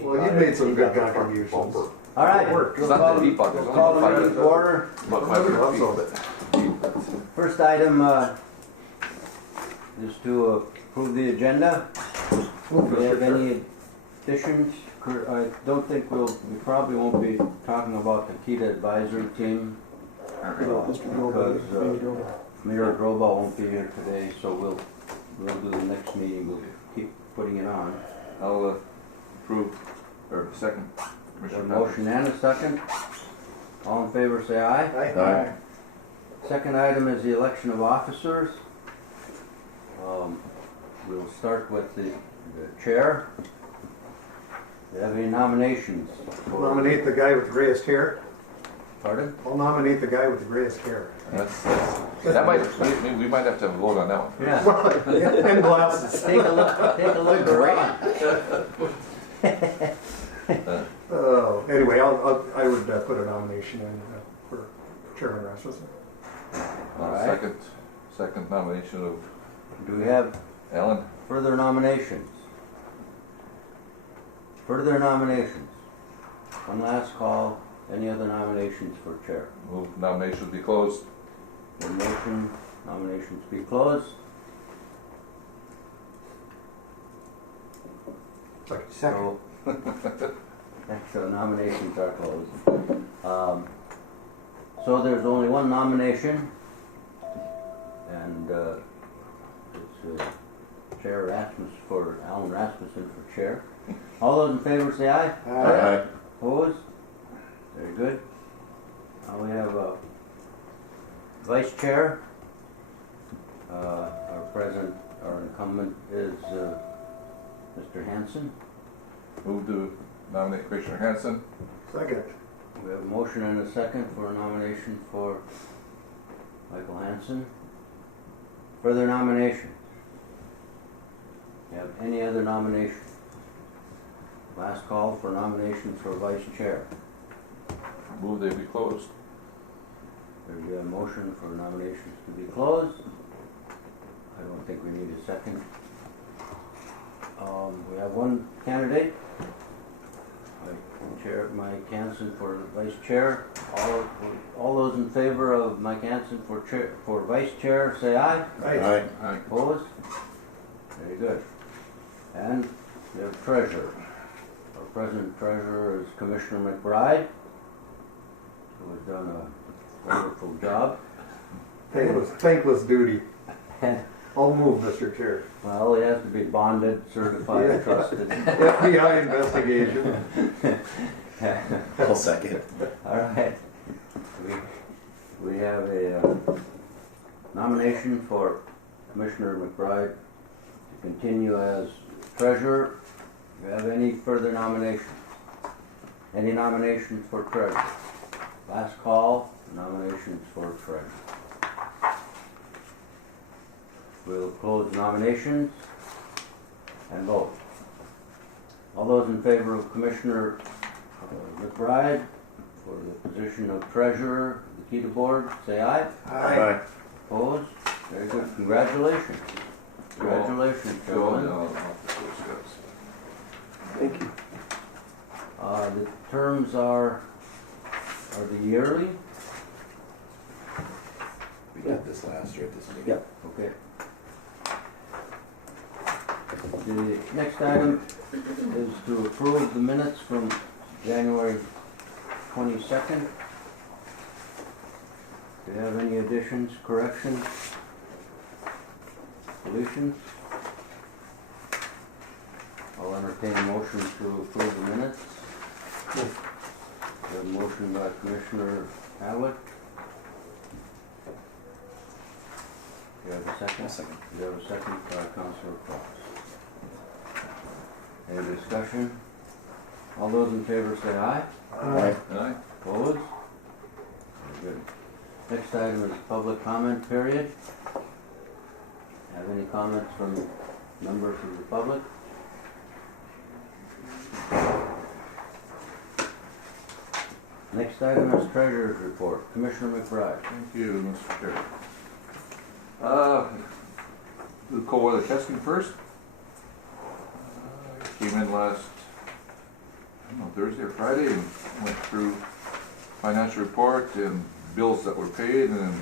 Well, you made some good contributions. All right, Work. we'll It's not call the the deep bucket, it's call only the meeting to order. about 500 feet. First item is to approve the agenda. Do we have any additions? I don't think we probably won't be talking about the KETA advisory team because Mayor Groba won't be here today, so we'll do the next meeting. We'll keep putting it on. I'll approve, or second. A Commissioner motion and a second. All in favor say aye. Aye. Second item is the election of officers. We'll start with the chair. Do you have any nominations? I'll nominate the guy with the grayest hair. Pardon? I'll nominate the guy with the grayest hair. That might, we might have to vote on that one. Yeah. And glasses. Take a look around. Anyway, I would put a nomination in for Chairman Rasmussen. All right. Second nomination of Do we have Alan. further nominations? Further nominations? One last call. Any other nominations for chair? Move nominations be closed. The motion, nominations be closed. Second. So, so nominations are closed. So there's only one nomination, and it's Chair Rasmus for Alan Rasmussen for chair. All those in favor say aye. Aye. Opposed? Very good. Now we have a vice chair. Our incumbent is Mr. Hanson. Move to nominate Commissioner Hanson. Second. We have a motion and a second for a nomination for Michael Hanson. Further nominations? You have any other nominations? Last call for nominations for vice chair. Move they be closed. There'll be a motion for nominations to be closed. I don't think we need a second. We have one candidate. Mike Hanson for vice chair. All those in favor of Mike Hanson for vice chair, say aye. Aye. Aye. Opposed? Very good. And we have treasurer. Our present treasurer is Commissioner McBride, who has done a wonderful job. Thankless duty. I'll move, Mr. Chair. Well, he has to be bonded, certified, trusted. FBI investigation. I'll second. All right. We have a nomination for Commissioner McBride to continue as treasurer. Do you have any further nominations? Any nominations for treasurer? Last call, nominations for treasurer. We'll close nominations and vote. All those in favor of Commissioner McBride for the position of treasurer of the KETA board, say aye. Aye. Opposed? Very good. Congratulations. Congratulations, gentlemen. Thank you. The terms are the yearly? We got this last year at this meeting. Yep. Okay. The next item is to approve the minutes from January 22nd. Do you have any additions, corrections, deletions? I'll entertain a motion to approve the minutes. We have a motion by Commissioner Howard. Do you have a second? A second. Do you have a second by Councilor Fox? Any discussion? All those in favor say aye. Aye. Aye. Opposed? Very good. Next item is public comment period. Have any comments from members of the public? Next item is treasurer's report. Commissioner McBride. Thank you, Mr. Chair. Do cold weather testing first. Came in last Thursday or Friday and went through financial report and bills that were paid and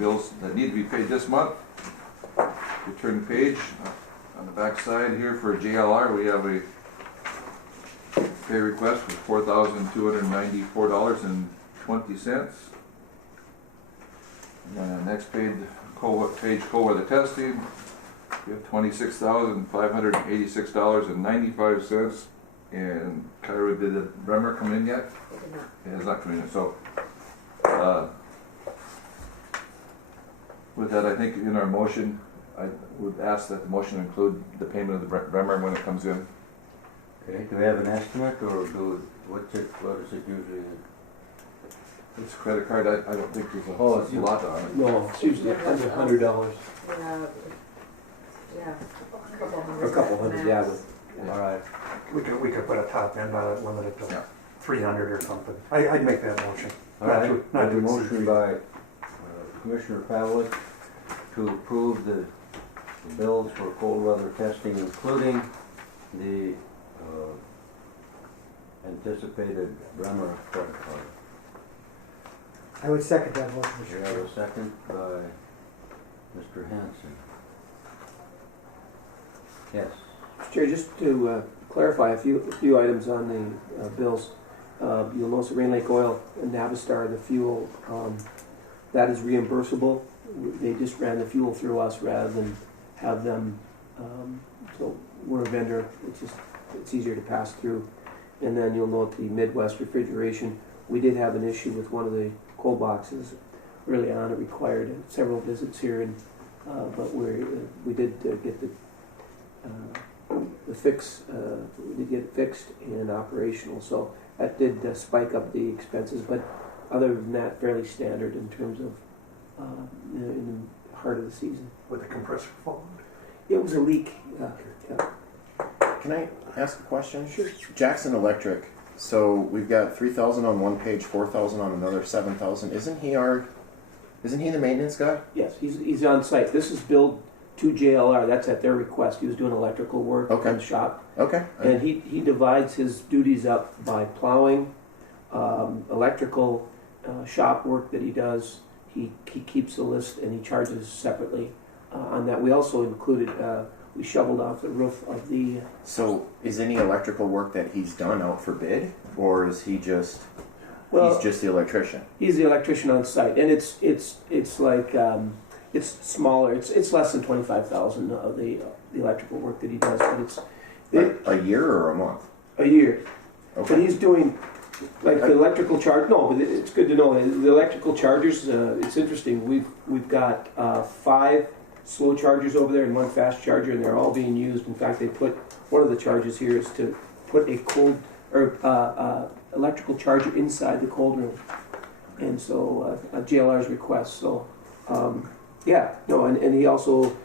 bills that need to be paid this month. We turn the page. On the back side here for JLR, we have a pay request for $4,294.20. And next page, cold weather testing, we have $26,586.95. And Kyra, did the Bremer come in yet? It has not come in. So with that, I think in our motion, I would ask that the motion include the payment of the Bremer when it comes in. Okay, do we have an estimate or what is it usually? This credit card, I don't think there's a lot on it. No, it's usually under $100. Yeah, Or a couple hundred, yeah. All right. We could put a top end on it, limited to Yeah. 300 or something. I'd make that motion. All right, Not I have to a exceed motion by Commissioner Pavlik to approve the bills for cold weather testing, including the anticipated Bremer credit card. I would second that motion, We Mr. have Chair. a second by Mr. Hanson. Yes. Mr. Chair, just to clarify a few items on the bills. You'll notice the Rain Lake Oil and Navistar, the fuel, that is reimbursable. They just ran the fuel through us rather than have them, so we're a vendor, it's easier to pass through. And then you'll note the Midwest refrigeration. We did have an issue with one of the cold boxes early on. It required several visits here, and but we did get the fix. We did get it fixed and operational. So that did spike up the expenses, but other than that, fairly standard in terms of in the heart of the season. with the compressor fault. It was a leak. Can I ask a question? Sure. Jackson Electric. So we've got 3,000 on one page, 4,000 on another, 7,000. Isn't he the maintenance guy? Yes, he's on site. This is billed to JLR. That's at their request. He was doing electrical work Okay. in the shop. Okay. And he divides his duties up by plowing, electrical shop work that he does. He keeps the list and he charges separately on that. We also included, we shoveled off the roof of the... So is any electrical work that he's done out for bid, or is he just Well, he's just the electrician? He's the electrician on site, and it's like it's smaller. It's less than 25,000 of the electrical work that he does, but it's A year or a month? a year. Okay. But he's doing like the electrical charge. No, but it's good to know the electrical chargers. It's interesting. We've got 5 slow chargers over there and 1 fast charger, and they're all being used. In fact, they put one of the charges here is to put a cold or electrical charger inside the cold room, and so JLR's request. So and he also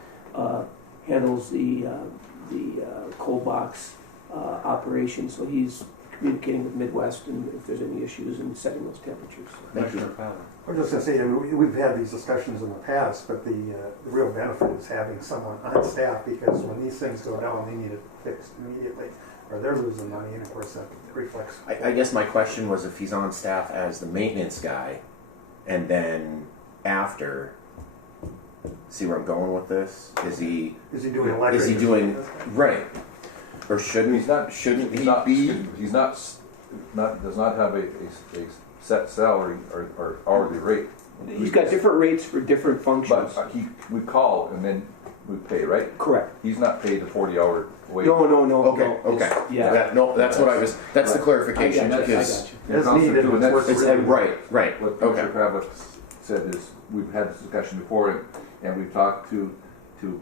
handles the cold box operation. So he's communicating with Midwest and if there's any issues in setting those temperatures. Thank you. Commissioner Pavlik. I was just going to say, we've had these discussions in the past, but the real benefit is having someone on staff, because when these things go down, they need it fixed immediately, or they're losing money, and of course that reflects. I guess my question was if he's on staff as the maintenance guy, and then after, see where I'm going with this? Is he doing electric? Is he doing right? Or shouldn't He's not. Shouldn't He's he not. be? He's not. Does not have a set salary or hourly rate. He's got different rates for different functions. But we call and then we pay, right? Correct. He's not paid a 40-hour wage. No. Okay. No, Okay. it's- Yeah. That's what I was. That's the Right. clarification. I Because got you. As needed, Councilor, it's what's it's really- right. What Okay. Commissioner Pavlik said is, we've had this discussion before, and we've talked to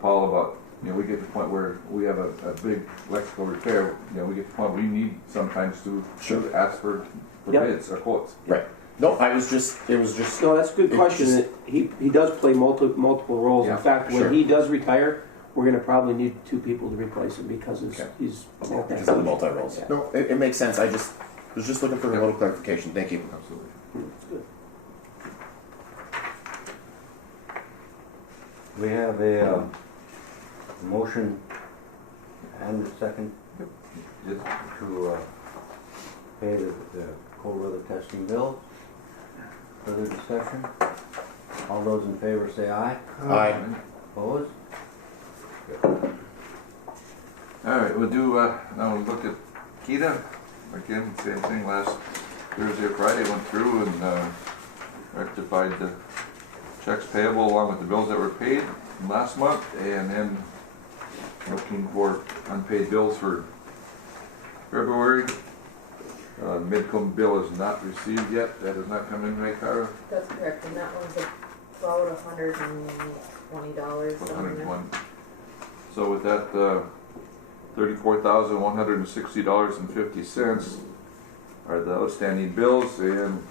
Paul about, we get to the point where we have a big electrical repair, we get to the point where we need sometimes to ask for Yep. bids or quotes. Right. No, it was just. No, that's a good It question. just- He does play multiple roles. Yeah, In fact, when sure. he does retire, we're going to probably need 2 people to replace him because he's Because of the multi roles. Yeah. No, it makes sense. I was just looking for a little clarification. Thank you. Absolutely. It's good. We have a motion and a second Yes. to pay the cold weather testing bill. Further discussion? All those in favor say aye. Aye. Opposed? All right, we'll do, now we'll look at Kita. Again, same thing, last Thursday or Friday went through and rectified the checks payable along with the bills that were paid from last month, and then looking for unpaid bills for February. Midcomb bill is not received yet. That has not come in, right, Cara? That's correct, and that one's about $120. $101. So with that, $34,160.50 are the outstanding bills, and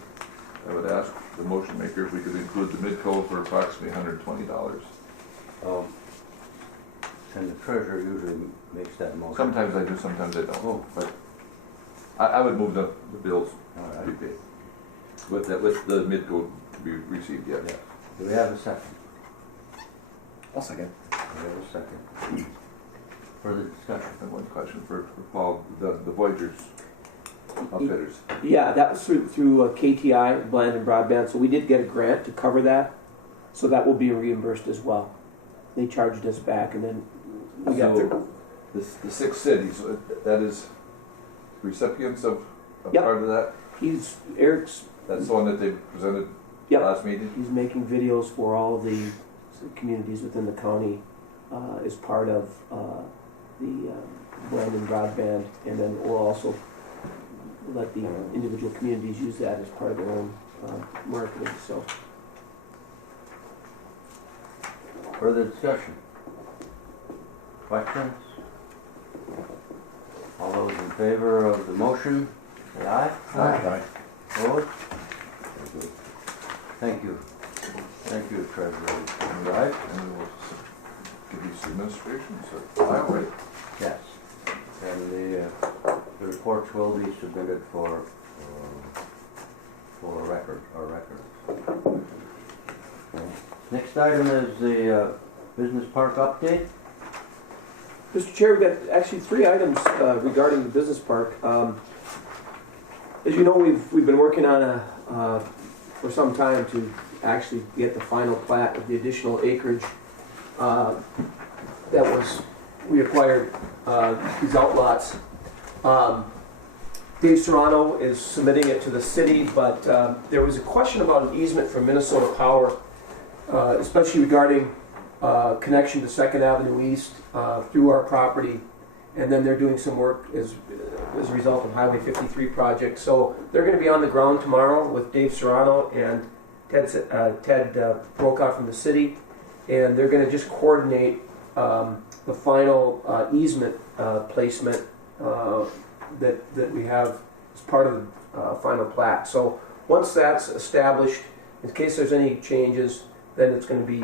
I would ask the motion maker if we could include the Midco for approximately $120. And the treasurer usually makes that motion. Sometimes I do, sometimes I don't. Oh. But I would move the bills All to right. be paid with the Midco to be received yet. Yeah. Do we have a second? I'll second. We have a second. Further discussion? And one question for Paul, the Voyagers outfitters. Yeah, that was through KTI, Bland and Broadband, so we did get a grant to cover that, so that will be reimbursed as well. They charged us back, and then we got So the 6 cities, that is recipients of Yep. part of that? Eric's, That's the one that they presented Yep. last meeting? he's making videos for all of the communities within the county as part of the Bland and Broadband, and then we'll also let the individual communities use that as part of their own marketing, so. Further discussion? Questions? All those in favor of the motion, say aye. Aye. Opposed? Very good. Thank you. Thank you, Treasurer. Right, and we will give these to administration, so file right. Yes. And the reports will be submitted for record. Next item is the business park update. Mr. Chair, we've got actually 3 items regarding the business park. As you know, we've been working on for some time to actually get the final plat of the additional acreage that we acquired these outlots. Dave Serrano is submitting it to the city, but there was a question about an easement from Minnesota Power, especially regarding connection to 2nd Avenue East through our property, and then they're doing some work as a result of Highway 53 project. So they're going to be on the ground tomorrow with Dave Serrano and Ted Brokaw from the city, and they're going to just coordinate the final easement placement that we have as part of the final plat. So once that's established, in case there's any changes, then it's going to be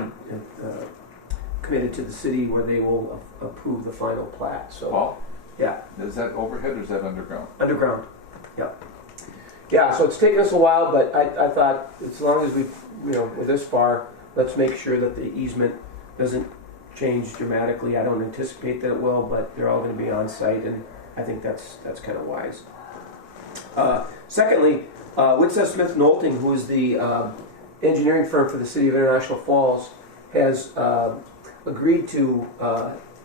committed to the city where they will approve the final plat. So, Paul? Yeah. Is that overhead or is that underground? Underground. Yep. Yeah. So it's taken us a while, but I thought as long as we're this far, let's make sure that the easement doesn't change dramatically. I don't anticipate that it will, but they're all going to be on site, and I think that's kind of wise. Secondly, Whitsett Smith Knowlting, who is the engineering firm for the City of International Falls, has agreed to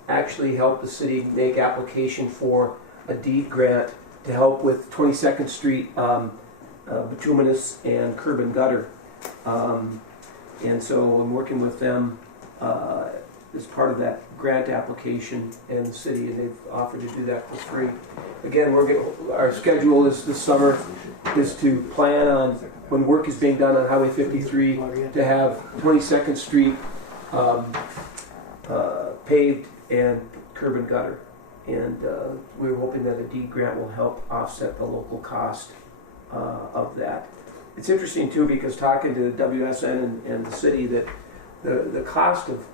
actually help the city make application for a deed grant to help with 22nd Street bituminous and curb and gutter. And so I'm working with them as part of that grant application and the city, and they've offered to do that for free. Again, our schedule is this summer is to plan on, when work is being done on Highway 53, to have 22nd Street paved and curb and gutter. And we're hoping that a deed grant will help offset the local cost of that. It's interesting too, because talking to WSN and the city, that the cost of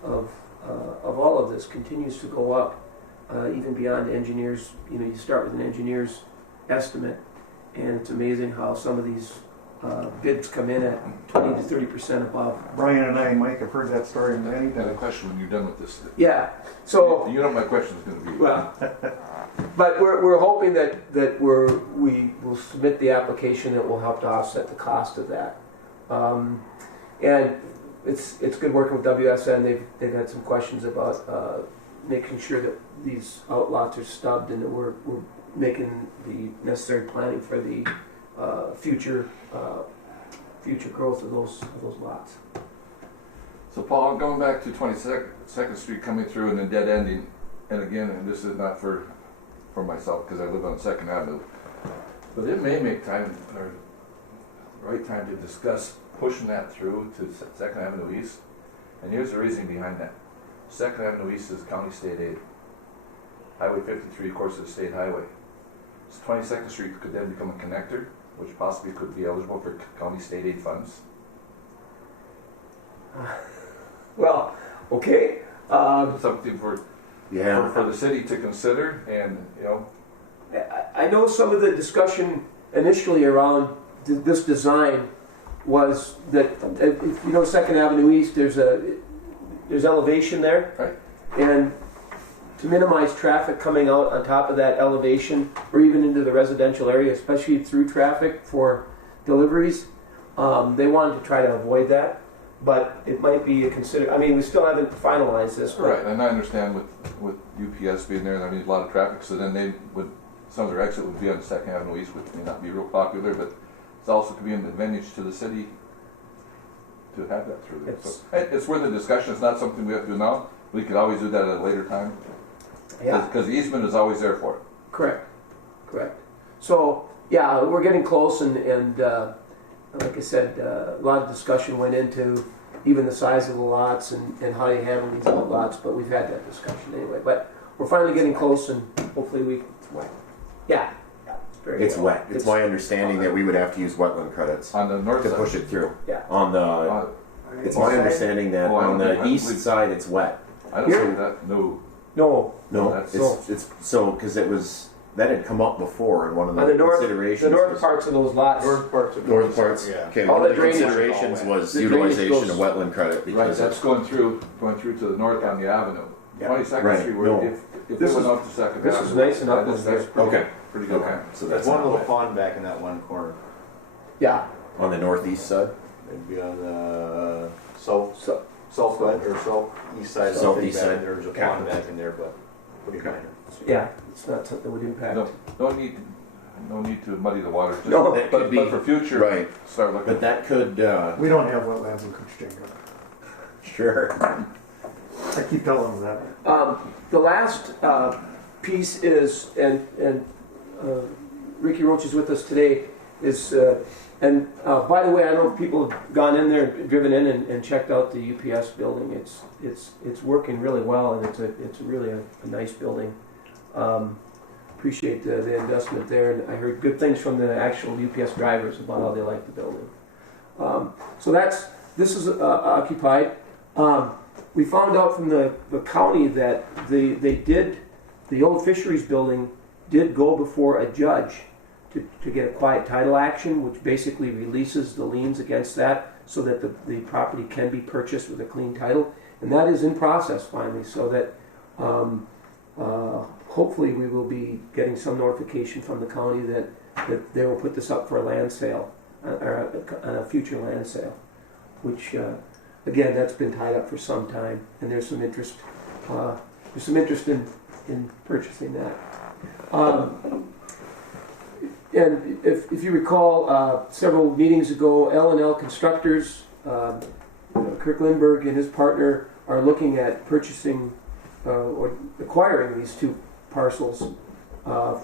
all of this continues to go up, even beyond engineers. You start with an engineer's estimate, and it's amazing how some of these bids come in at 20 to 30% above. Brian and I, Mike, have heard that story many I have a times. question when you're done with this. Yeah, so, You know what my question is gonna be. well, but we're hoping that we will submit the application that will help to offset the cost of that. And it's good working with WSN. They've had some questions about making sure that these outlots are stubbed and that we're making the necessary planning for the future growth of those lots. So Paul, going back to 22nd Street coming through and then dead ending, and again, and this is not for myself because I live on 2nd Avenue, but it may make time or right time to discuss pushing that through to 2nd Avenue East. And here's the reason behind that. 2nd Avenue East is county state aid. Highway 53, of course, is a state highway. So 22nd Street could then become a connector, which possibly could be eligible for county state aid funds. Well, okay. Something for Yeah. the city to consider, and you know, I know some of the discussion initially around this design was that if you know 2nd Avenue East, there's elevation there, right? and to minimize traffic coming out on top of that elevation or even into the residential area, especially through traffic for deliveries, they wanted to try to avoid that. But it might be a consider. I mean, we still haven't finalized this. But Right, and I understand with UPS being there, I mean, a lot of traffic, so then they would, some of their exit would be on 2nd Avenue East, which may not be real popular, but it's also could be an advantage to the city to have that through there. So it's worth the discussion. It's not something we have to do now. We could always do that at a later time. yeah, Because the easement is always there for it. correct. So yeah, we're getting close, and like I said, a lot of discussion went into even the size of the lots and how you handle these outlots, but we've had that discussion anyway. But we're finally getting close, and hopefully we. Yeah, very It's well. wet. It's my understanding that we would have to use wetland credits On the north to side. push it through. Yeah. On the, it's my understanding that Oh, I on don't the think- I east believe- side it's wet. I don't see that, no. No, No, that's- it's so because it was that had come up before in one of the on the north, considerations. the north was- parts of those lots. North parts of North parts. Yeah. Okay, All one the of the drainage- considerations was the drainage utilization goes- of wetland credit Right, because that's going through to the north on the avenue. Yeah. 22nd Right, Street, where no. if This it went is- out to 2nd this Avenue. is nice and upland That's there. pretty, Okay. pretty good. okay, so There's that's one not little wet. pond back in that one corner. Yeah, On the northeast side. It'd be on the south, so southwest or southeast side. I think Southeast back side. There's a Okay. pond back in there, but pretty minor. yeah, it's not something that would impact. No need to muddy the water. Just- No, that but, could be- but for future, Right, start looking. but that could We don't have wetlands in Koochiching. sure. I keep telling them that. The last piece is, and Ricky Roach is with us today, is, and by the way, I know people have gone in there, driven in and checked out the UPS building. It's working really well, and it's really a nice building. Appreciate the investment there, and I heard good things from the actual UPS drivers about how they like the building. So this is occupied. We found out from the county that the old fisheries building did go before a judge to get a quiet title action, which basically releases the liens against that so that the property can be purchased with a clean title. And that is in process finally, so that hopefully we will be getting some notification from the county that they will put this up for a land sale, or on a future land sale, which again, that's been tied up for some time, and there's some interest in purchasing that. And if you recall, several meetings ago, L&L Constructors, Kirk Lindbergh and his partner are looking at purchasing or acquiring these two parcels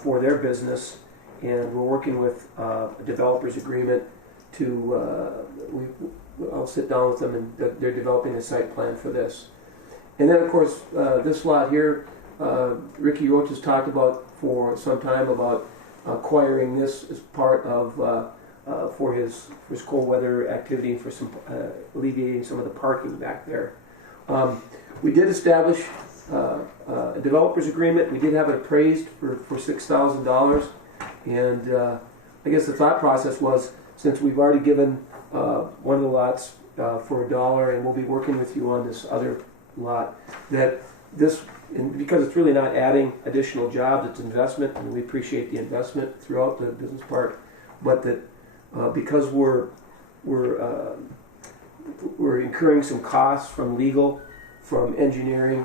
for their business, and we're working with a developer's agreement to, I'll sit down with them, and they're developing a site plan for this. And then, of course, this lot here, Ricky Roach has talked about for some time about acquiring this as part of for his cold weather activity, for some alleviating some of the parking back there. We did establish a developer's agreement. We did have it appraised for $6,000, and I guess the thought process was since we've already given one of the lots for $1, and we'll be working with you on this other lot, that this, and because it's really not adding additional jobs, it's investment, and we appreciate the investment throughout the business park, but that because we're incurring some costs from legal, from engineering,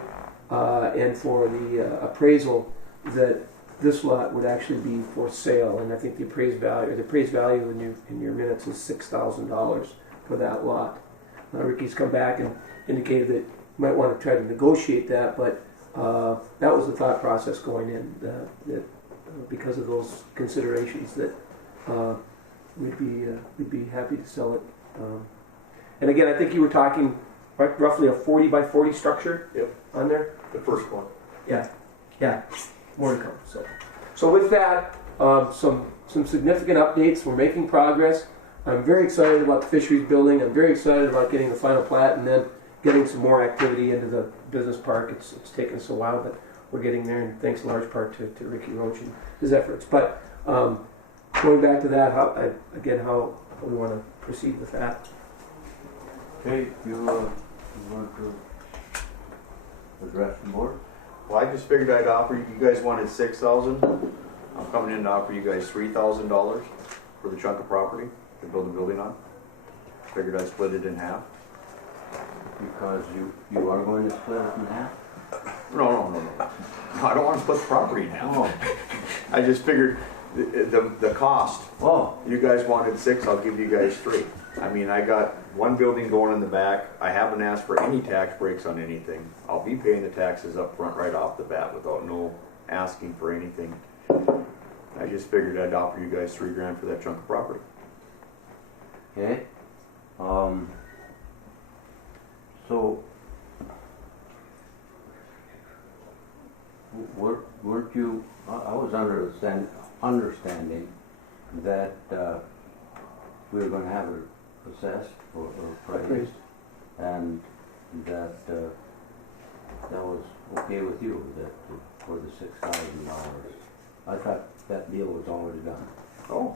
and for the appraisal, that this lot would actually be for sale, and I think the appraised value in your minutes is $6,000 for that lot. Ricky's come back and indicated that you might want to try to negotiate that, but that was the thought process going in, that because of those considerations, that we'd be happy to sell it. And again, I think you were talking roughly a 40 by 40 structure. Yep. On there. The first one. Yeah, more to come. So with that, some significant updates. We're making progress. I'm very excited about the fisheries building. I'm very excited about getting the final plat and then getting some more activity into the business park. It's taken us a while, but we're getting there, and thanks in large part to Ricky Roach and his efforts. But going back to that, how we want to proceed with that. Okay, you want to address the board? Well, I just figured I'd offer you guys wanted $6,000. I'm coming in to offer you guys $3,000 for the chunk of property to build a building on. Figured I'd split it in half. Because you are going to split it in half? No. I don't want to split the property now. Oh. I just figured the cost. Oh, You guys wanted 6, I'll give you guys 3. I mean, I got one building going in the back. I haven't asked for any tax breaks on anything. I'll be paying the taxes up front right off the bat without no asking for anything. I just figured I'd offer you guys $3,000 for that chunk of property. okay. So, weren't you, I was understanding that we were going to have it assessed or appraised, and that was okay with you, that for the $6,000. I thought that deal was already done, Oh,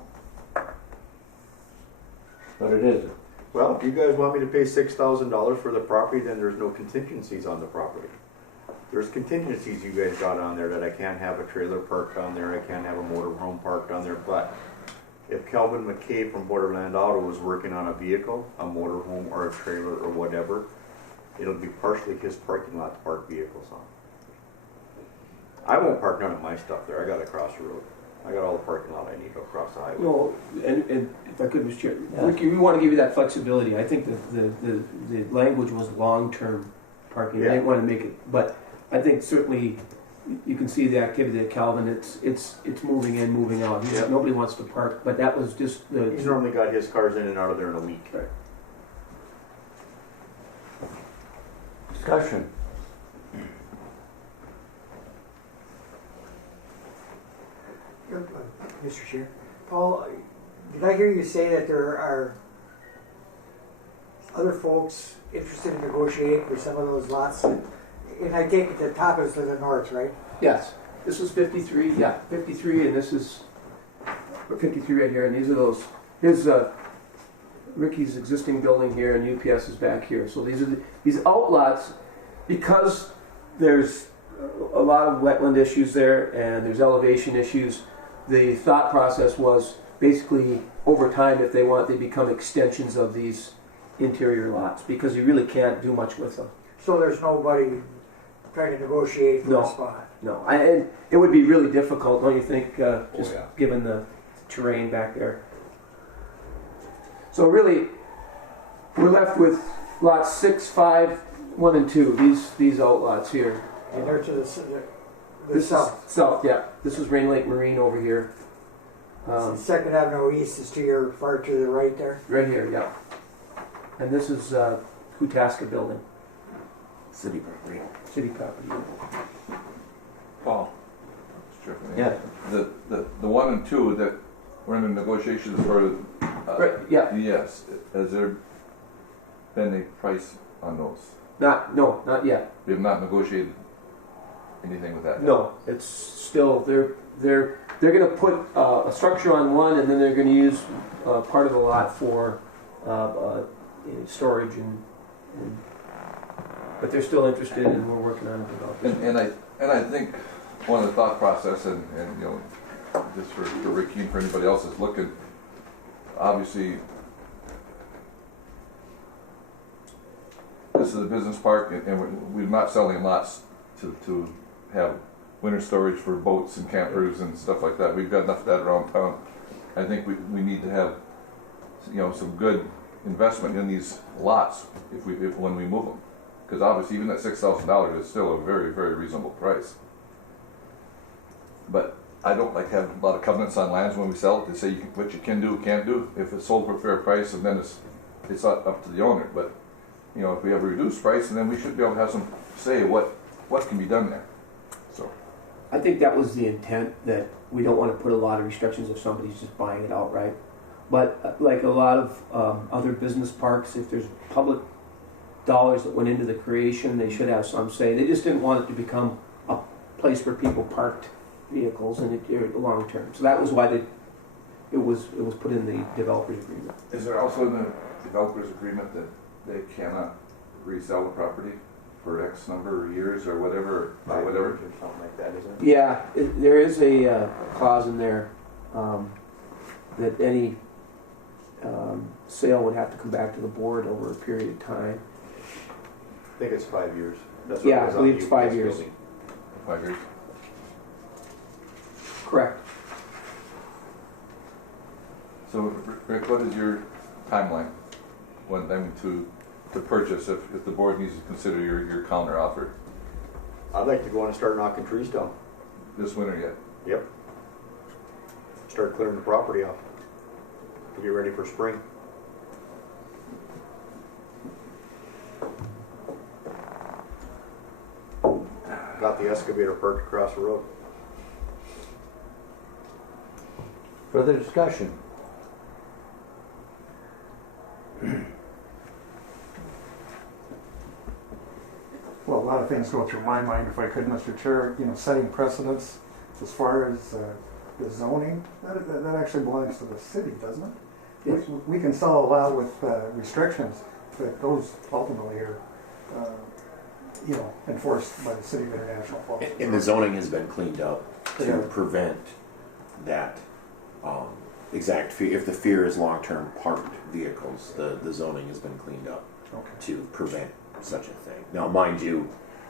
but it isn't. well, if you guys want me to pay $6,000 for the property, then there's no contingencies on the property. There's contingencies you guys got on there that I can't have a trailer parked on there, I can't have a motor home parked on there, but if Calvin McKay from Borderland Auto was working on a vehicle, a motor home or a trailer or whatever, it'll be partially his parking lot to park vehicles on. I won't park none of my stuff there, I got to cross the road. I got all the parking lot I need to across the highway. No, and if I could, Mr. Chair, Yeah. Ricky, we want to give you that flexibility. I think that the language was long-term parking. I Yeah. didn't want to make it, but I think certainly you can see the activity at Calvin. It's moving in, moving out. Yeah. Nobody wants to park, but that was just He's the. normally got his cars in and out of there in a week. Right. Discussion. Mr. Chair. Paul, did I hear you say that there are other folks interested in negotiating for some of those lots? And I take it the top is to the north, right? Yes, this is 53. Yeah, 53, and this is 53 right here, and these are those. Here's Ricky's existing building here, and UPS is back here. So these are these outlots, because there's a lot of wetland issues there, and there's elevation issues. The thought process was basically over time, if they want, they become extensions of these interior lots, because you really can't do much with them. So there's nobody trying to negotiate for No. a spot. No, and it would be really difficult, don't you think, just yeah. given the terrain back there. So really, we're left with lots 6, 5, 1, and 2. These outlots here. And they're to the This south. is south, yeah. This is Rain Lake Marine over here. Second Avenue East is to your far to the right there. Right here, yeah. And this is Koochiching building, City property. city property. Paul. Mr. Chairman, Yes. The 1 and 2 that we're in the negotiations for. Right, yeah. Yes, has there been a price on those? Not yet. We have not negotiated anything with that? No, it's still they're going to put a structure on one, and then they're going to use part of the lot for storage and but they're still interested, and we're working on it developing. And I think one of the thought process, and you know, just for Ricky and for anybody else that's looking, obviously, this is a business park, and we're not selling lots to have winter storage for boats and campers and stuff like that. We've got enough of that around town. I think we need to have, you know, some good investment in these lots when we move them. Because obviously even at $6,000 is still a very, very reasonable price. But I don't like having a lot of covenants on lands when we sell it. They say what you can do, can't do. If it's sold for a fair price, and then it's up to the owner. But you know, if we have a reduced price, and then we should be able to have some say what can be done there. So I think that was the intent, that we don't want to put a lot of restrictions if somebody's just buying it outright. But like a lot of other business parks, if there's public dollars that went into the creation, they should have some say. They just didn't want it to become a place where people parked vehicles in the long term. So that was why it was put in the developer's agreement. is there also in the developer's agreement that they cannot resell the property for X number of years or whatever, Something like that, isn't it? Yeah, there is a clause in there that any sale would have to come back to the board over a period of time. I think it's 5 years. That's what Yeah, it was I on believe the it's 5 UPS years. building. 5 years. Correct. So Rick, what is your timeline to purchase if the board needs to consider your counter offer I'd like to go in and start knocking trees down. this winter yet? Yep. Start clearing the property off to get ready for spring. Got the excavator parked across the road. Further discussion? Well, a lot of things go through my mind, if I could, Mr. Chair, you know, setting precedents as far as the zoning, that actually belongs to the city, doesn't it? Yes. We can sell a lot with restrictions, but those ultimately are, you know, enforced by the City of International Falls. And the zoning has been cleaned up to Yeah. prevent that exact fear. If the fear is long-term parked vehicles, the zoning has been cleaned up Okay. to prevent such a thing. Now, mind you,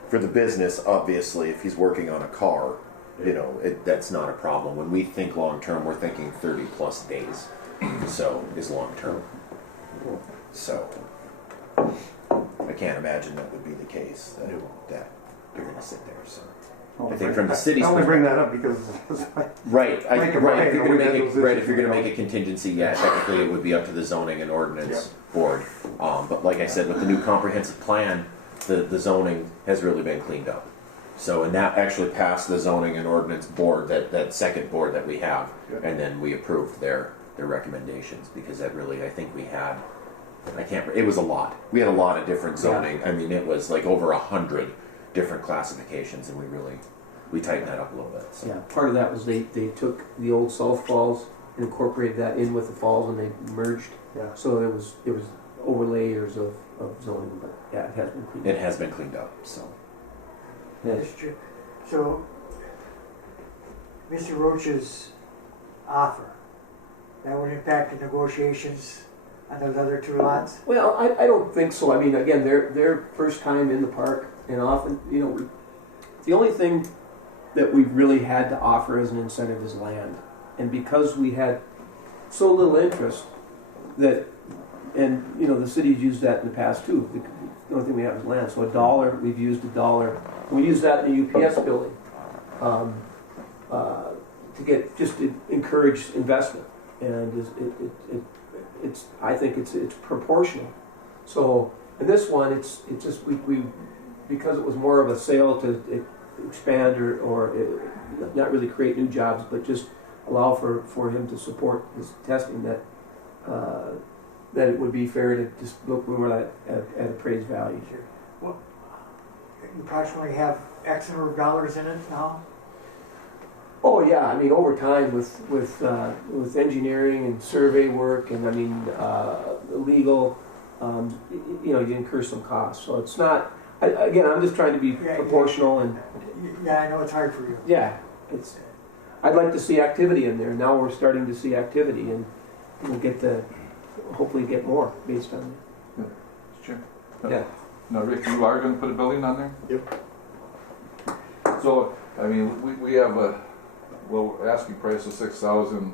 for the business, obviously, if he's working on a car, you know, that's not a problem. When we think long-term, we're thinking 30 plus days. So is long-term. So I can't imagine that would be the case, that you're going to sit there. So I think from the city's I only bring that up because right, Make it right. right, If you're we going to had make it those right, if issues you're going to with make a contingency, yeah, technically it would be up to the zoning and ordinance board. But like I said, with the new comprehensive plan, the zoning has really been cleaned up. So, and that actually passed the zoning and ordinance board, that second board that we have, and then we approved their recommendations, because that really, I think we had, it was a lot. We had a lot of different zoning. I mean, it was like over 100 different classifications, and we tightened that up a little bit. So. Yeah, part of that was they took the old South Falls and incorporated that in with the falls, and they merged. Yeah. So there was over layers of zoning, but yeah, it has been cleaned It up. has been cleaned up. So. Yes. So, Mr. Roach's offer, that would impact the negotiations on those other two lots? Well, I don't think so. I mean, again, they're first time in the park, and often, you know, the only thing that we've really had to offer as an incentive is land. And because we had so little interest that, and you know, the city's used that in the past too. The only thing we have is land. So $1, we've used $1. We use that in the UPS building to encourage investment, and it's I think it's proportional. So in this one, it's just we because it was more of a sale to expand or not really create new jobs, but just allow for him to support his testing, that it would be fair to just look more at appraised value. Sure. Well, you approximately have X number of dollars in it now? Oh, yeah, I mean, over time with engineering and survey work and, I mean, legal, you know, you incur some costs. So it's not, again, I'm just trying to be Yeah, proportional and, Yeah, I know it's hard for you. yeah, it's, I'd like to see activity in there. Now we're starting to see activity and we'll get hopefully get more based on Sure. Yeah. Now, Rick, you are gonna put a building on there? Yep. So, I mean, we have a, well, asking price of 6,000.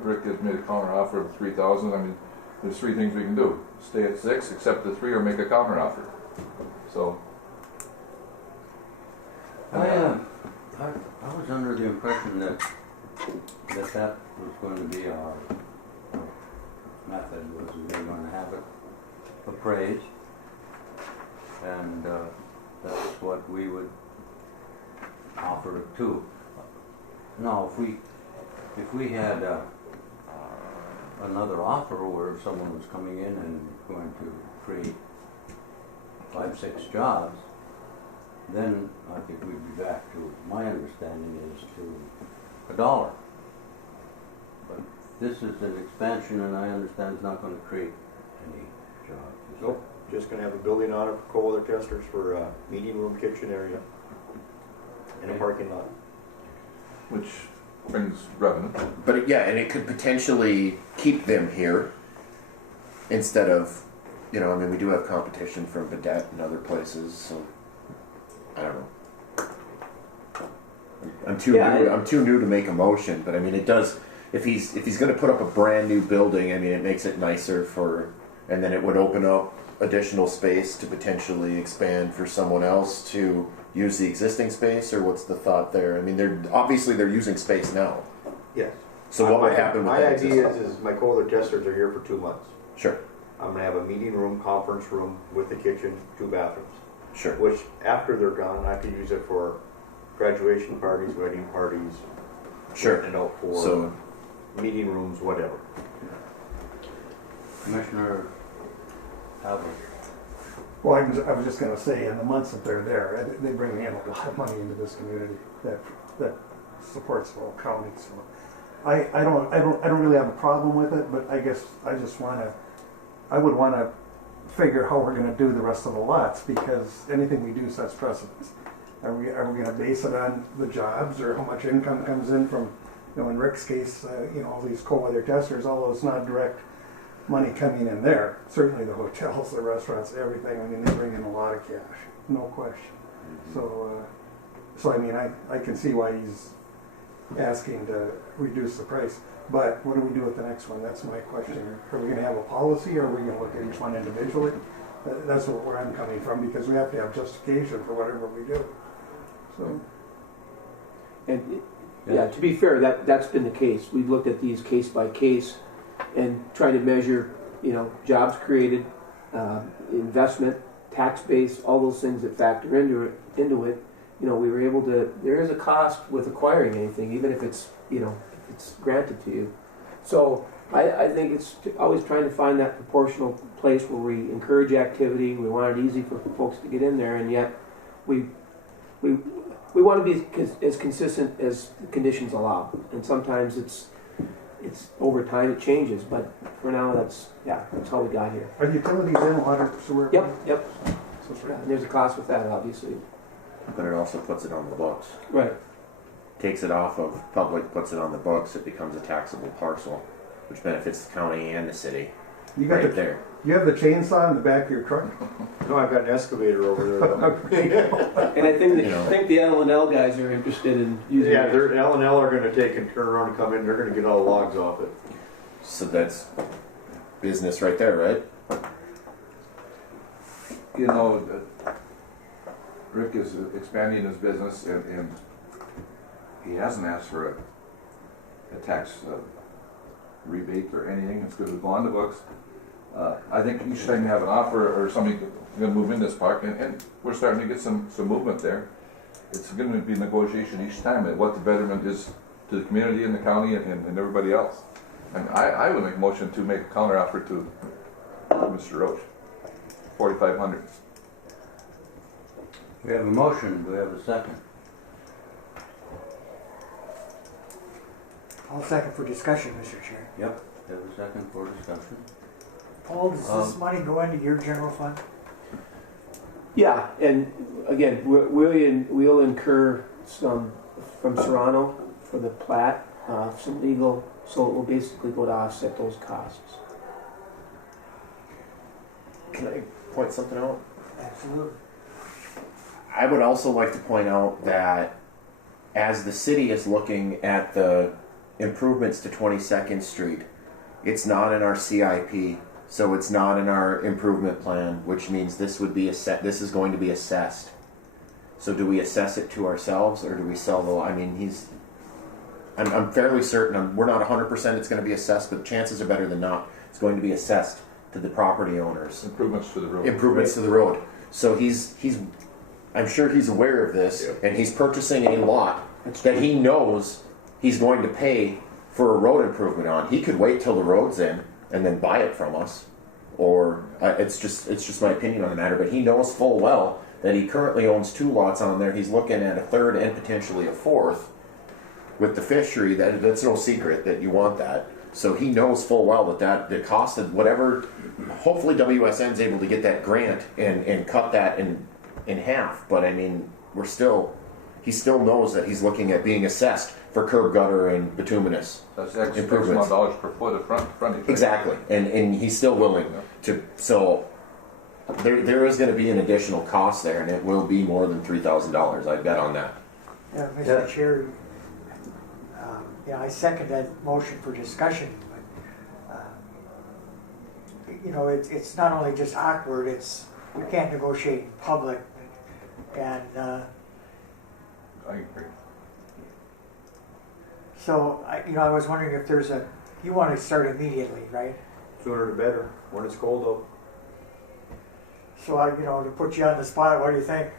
Rick has made a counter offer of 3,000. I mean, there's three things we can do: stay at 6, accept the 3, or make a counter offer. So, I was under the impression that was going to be our method, was we were going to have it appraised, and that's what we would offer it to. Now, if we had another offer where someone was coming in and going to create 5, 6 jobs, then I think we'd be back to, my understanding is to $1. But this is an expansion, and I understand it's not going to create any jobs. is it? Nope, just gonna have a building on it for cold weather testers for a meeting room, kitchen area, and a parking lot. which brings revenue. But yeah, and it could potentially keep them here instead of, you know, I mean, we do have competition from Badet and other places, so I don't know. I'm too new to make a motion, but I mean, it does. If he's going to put up a brand new building, I mean, it makes it nicer for, and then it would open up additional space to potentially expand for someone else to use the existing space, or what's the thought there? I mean, they're using space now. Yes. So what would happen with My that idea existing- is my cold weather testers are here for 2 months. Sure, I'm gonna have a meeting room, conference room with a kitchen, 2 bathrooms. sure. Which, after they're gone, I could use it for graduation parties, wedding parties, Sure. renting it out for So, meeting rooms, whatever. Commissioner Albert. Well, I was just gonna say, in the months that they're there, they bring in a lot of money into this community that supports the whole county, so. I don't really have a problem with it, but I guess I would wanna figure how we're gonna do the rest of the lots, because anything we do sets precedence. Are we gonna base it on the jobs, or how much income comes in from, you know, in Rick's case, you know, all these cold weather testers, although it's not direct money coming in there. Certainly the hotels, the restaurants, everything, I mean, they bring in a lot of cash, no question. So I mean, I can see why he's asking to reduce the price. But what do we do with the next one? That's my question. Are we gonna have a policy, or are we gonna look at each one individually? That's where I'm coming from, because we have to have justification for whatever we do. So, And yeah, to be fair, that's been the case. We've looked at these case by case and tried to measure, you know, jobs created, investment, tax base, all those things that factor into it. You know, we were able to. There is a cost with acquiring anything, even if it's, you know, if it's granted to you. So I think it's always trying to find that proportional place where we encourage activity. We want it easy for folks to get in there, and yet we want to be as consistent as the conditions allow. And sometimes it's over time it changes, but for now that's how we got here. are the utilities in water, sewer? Yep. So for- Yeah, and there's a cost with that, obviously. but it also puts it on the books. Right. Takes it off of public, puts it on the books, it becomes a taxable parcel, which benefits the county and the city. You got Right the, there. you have the chainsaw in the back of your truck? No, I've got an excavator over there though. And I think You know. the L&L guys are interested in using Yeah, it. they're, L&L are gonna take and turn around and come in, they're gonna get all the logs off it. So that's business right there, right? You know, Rick is expanding his business, and he hasn't asked for a tax rebate or anything. It's going to go on the books. I think each time you have an offer or somebody going to move in this park, and we're starting to get some movement there. It's going to be negotiation each time and what the betterment is to the community and the county and everybody else. And I would make a motion to make a counter offer to Mr. Roach, 4,500. We have a motion, do we have a second? I'll second for discussion, Mr. Chair. Yep, have a second for discussion. Paul, does this money go into your general fund? Yeah, and again, we'll incur some from Serrano for the plat, some legal, so it will basically go to offset those costs. Can I point something out? Absolutely. I would also like to point out that as the city is looking at the improvements to 22nd Street, it's not in our CIP, so it's not in our improvement plan, which means this would be this is going to be assessed. So do we assess it to ourselves, or do we sell the? I mean, I'm fairly certain. We're not 100% it's going to be assessed, but chances are better than not. It's going to be assessed to the property owners. Improvements to the road. Improvements to the road. So I'm sure he's aware of this, Yep. and he's purchasing a lot that he knows he's going to pay for a road improvement on. He could wait till the road's in and then buy it from us, or it's just my opinion on the matter. But he knows full well that he currently owns 2 lots on there. He's looking at a 3rd and potentially a 4th with the fishery. That's no secret that you want that. So he knows full well that the cost of whatever. Hopefully WSN's able to get that grant and cut that in half. But I mean, he still knows that he's looking at being assessed for curb gutter and bituminous That's X improvements. amount of dollars per foot of frontage. Right? Exactly, and he's still willing to. So there is going to be an additional cost there, and it will be more than $3,000. I bet on that. Yeah, Mr. Chair, I second that motion for discussion, but, it's not only just awkward, we can't negotiate in public, and I agree. so, I was wondering if you want to start immediately, right? Sooner the better, when it's cold out. So, to put you on the spot, what do you think?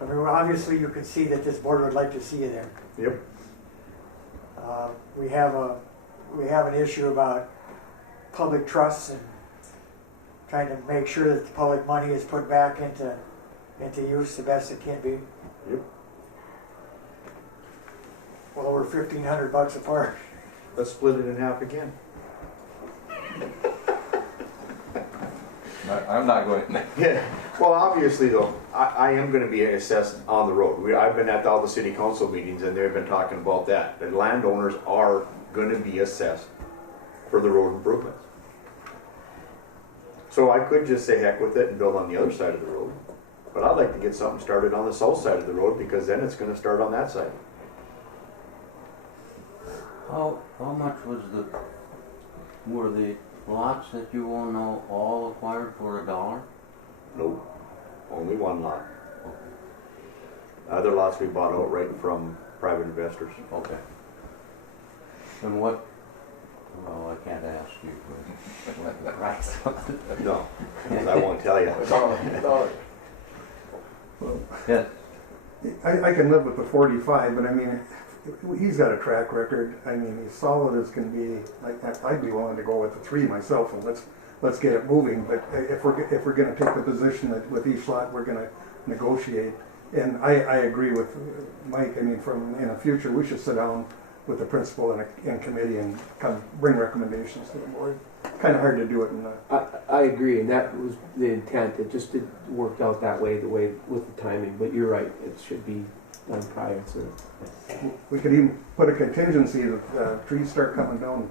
I mean, obviously you can see that this board would like to see you there. Yep. We have an issue about public trusts and trying to make sure that the public money is put back into use the best it can be. Yep. Well, we're $1,500 apart. Let's split it in half again. I'm not going there. Yeah. Well, obviously though, I am going to be assessed on the road. I've been at all the city council meetings and they've been talking about that. The landowners are going to be assessed for the road improvements. So I could just say heck with it and build on the other side of the road. But I'd like to get something started on the south side of the road because then it's going to start on that side. How much were the lots that you own now all acquired for $1? Nope. Only one lot. Other lots we bought outright from private investors. Okay. And what? Well, I can't ask you. Right. No, 'cause I won't tell you. Yes. I can live with the 45, but I mean, he's got a track record. I mean, he's solid as can be. I'd be willing to go with the 3 myself, and let's get it moving. But if we're going to take the position that with each lot we're going to negotiate, and I agree with Mike. I mean, in the future we should sit down with the principal and committee and bring recommendations to the board. Kind of hard to do it in I agree, and that was the intent. It just didn't work out that way, with the timing. But you're right; it should be done prior to. We could even put a contingency that trees start coming down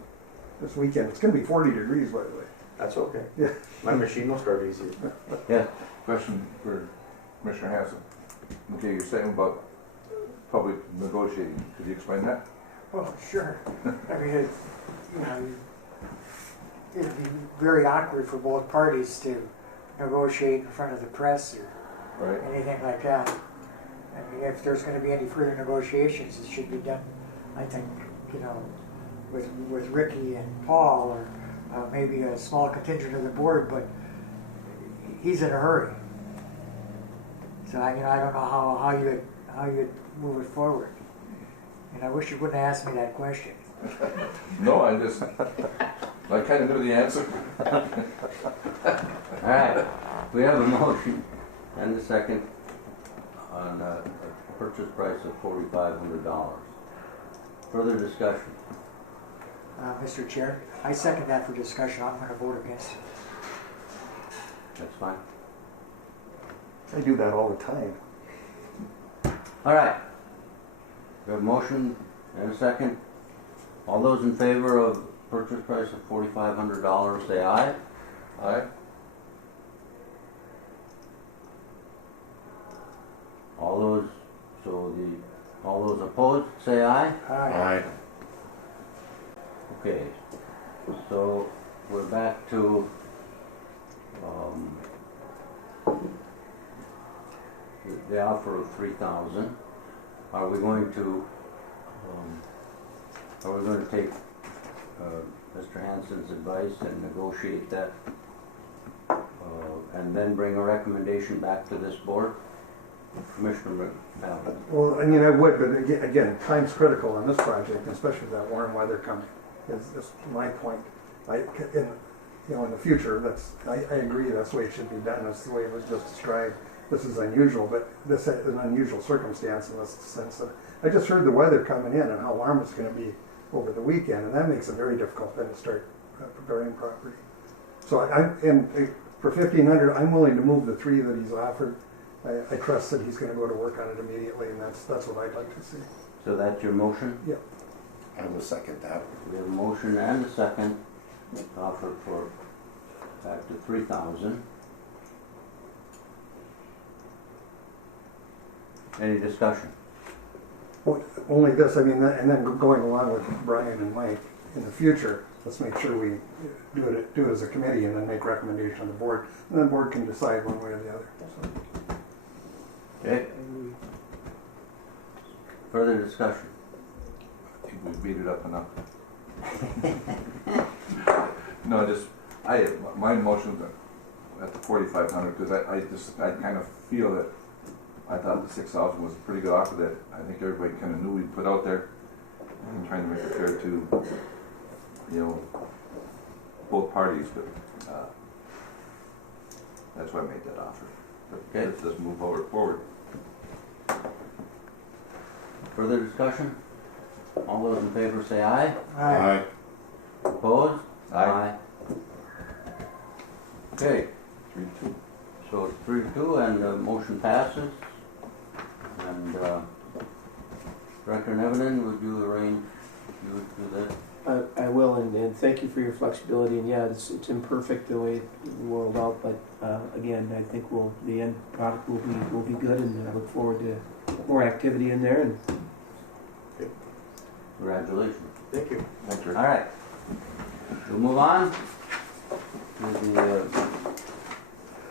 this weekend. It's going to be 40 degrees, by the way. That's okay. Yeah. My machine will start easy. Yeah. Question for Commissioner Hanson. Okay, you're saying about public negotiating. Could you explain that? Well, sure. I mean, it'd be very awkward for both parties to negotiate in front of the press or Right. anything like that. I mean, if there's going to be any further negotiations, it should be done, I think, with Ricky and Paul, or maybe a small contingent of the board, but he's in a hurry. So, I don't know how you'd move it forward. And I wish you wouldn't have asked me that question. No, I kind of knew the answer. All right. We have a motion and a second on a purchase price of $4,500. Further discussion? Mr. Chair, I second that for discussion. I'm going to vote against it. That's fine. I do that all the time. All right. We have a motion and a second. All those in favor of purchase price of $4,500, say aye. Aye. All those opposed, say aye. Aye. Okay, so we're back to the offer of 3,000. Are we going to take Mr. Hansen's advice and negotiate that, and then bring a recommendation back to this board? Commissioner McNally. Well, I mean, I would, but again, time's critical on this project, especially with that warm weather coming. Is my point. In the future, I agree that's the way it should be done. That's the way it was just described. This is unusual, but this is an unusual circumstance in the sense that I just heard the weather coming in and how warm it's going to be over the weekend, and that makes it very difficult then to start preparing property. So for $1,500, I'm willing to move the 3 that he's offered. I trust that he's going to go to work on it immediately, and that's what I'd like to see. So that's your motion? Yeah. I will second that. We have a motion and a second offer for back to 3,000. Any discussion? Well, only this, I mean, and then going along with Brian and Mike in the future, let's make sure we do it as a committee and then make recommendation on the board, and then the board can decide one way or the other. So. Okay. Further discussion? I think we beat it up enough. No, my motion's at the 4,500 because I kind of feel that I thought the 6,000 was a pretty good offer that I think everybody kind of knew we'd put out there, and trying to make it fair to, both parties. But that's why I made that offer. But Okay. let's move forward. Further discussion? All those in favor say aye. Aye. Opposed? Aye. Okay, 3-2. so it's 3-2 and the motion passes. And Director Nevenin, would you arrange, you would do that? I will, and thank you for your flexibility. And yeah, it's imperfect the way it rolled out, but again, I think the end product will be good, and I look forward to more activity in there. And Congratulations. Thank you. Thank you. All right, we'll move on to the,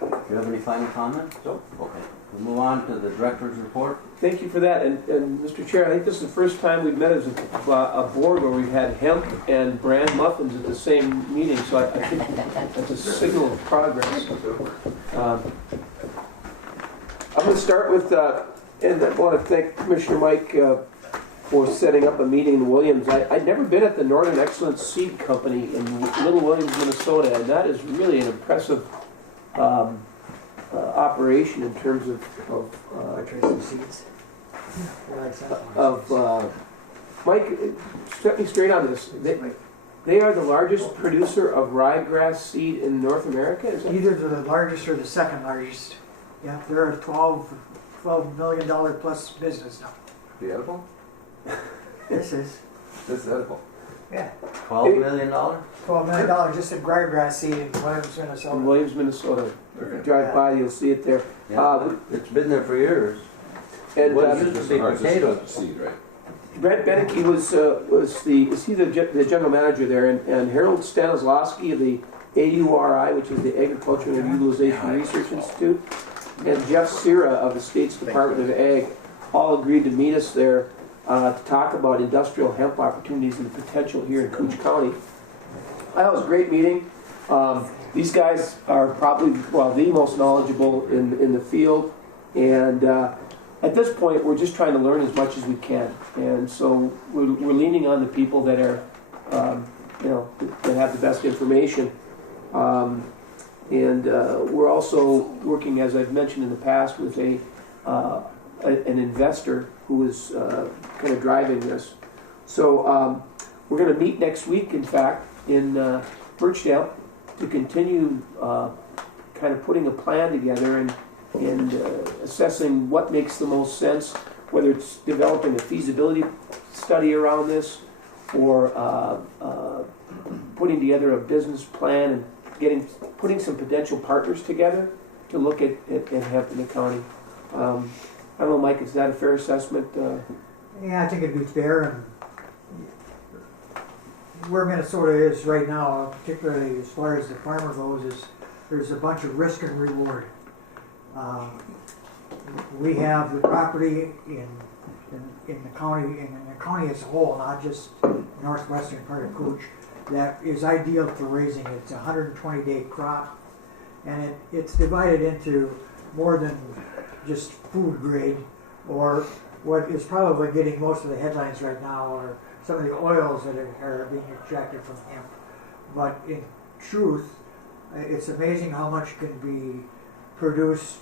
do you have any final comments? No. Okay, we'll move on to the Director's report. thank you for that. And Mr. Chair, I think this is the first time we've met as a board where we've had hemp and bran muffins at the same meeting, so I think that's a signal of progress. I'm going to start with, and I want to thank Commissioner Mike for setting up a meeting in Williams. I'd never been at the Northern Excellence Seed Company in Little Williams, Minnesota, and that is really an impressive operation in terms Tracing seeds. Mike, set me straight on this. They are the largest producer of ryegrass seed in North America, is it? Either the largest or the second largest. Yeah, they're a $12 million plus business now. The edible? This is, This is edible. yeah, $12 million? $12 million just in ryegrass seed in Williams, In Minnesota. Williams, Minnesota. If you drive by, you'll see it there. Yeah, it's been there for years. And What used to be potatoes? Seed, right? Brent Beneke is he the general manager there, and Harold Stanislawski of the AURI, which is the Agricultural and Utilization Research Institute, and Jeff Sira of the state's Department of Ag all agreed to meet us there to talk about industrial hemp opportunities and the potential here in Cooch County. That was a great meeting. These guys are probably, the most knowledgeable in the field, and at this point, we're just trying to learn as much as we can, and so we're leaning on the people that are, that have the best information, and we're also working, as I've mentioned in the past, with an investor who is kind of driving this. So we're going to meet next week, in fact, in Birchdale to continue kind of putting a plan together and assessing what makes the most sense, whether it's developing a feasibility study around this or putting together a business plan and putting some potential partners together to look at hemp in the county. I don't know, Mike, is that a fair assessment? Yeah, I think it'd be fair, and where Minnesota is right now, particularly as far as the farmer goes, is there's a bunch of risk and reward. We have the property in the county as a whole, not just the northwestern part of Cooch, that is ideal for raising. It's a 120-day crop, and it's divided into more than just food grade, or what is probably getting most of the headlines right now are some of the oils that are being extracted from hemp. But in truth, it's amazing how much can be produced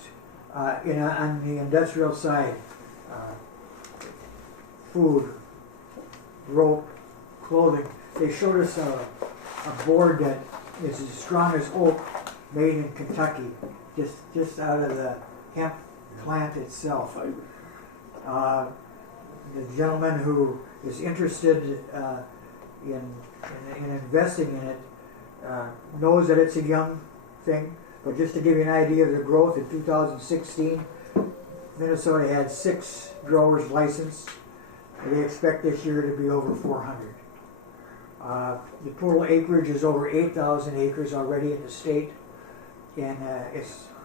on the industrial side. Food, rope, clothing. They showed us a board that is as strong as oak, made in Kentucky, just out of the hemp plant itself. The gentleman who is interested in investing in it knows that it's a young thing, but just to give you an idea of the growth, in 2016, Minnesota had 6 growers licensed. They expect this year to be over 400. The total acreage is over 8,000 acres already in the state, and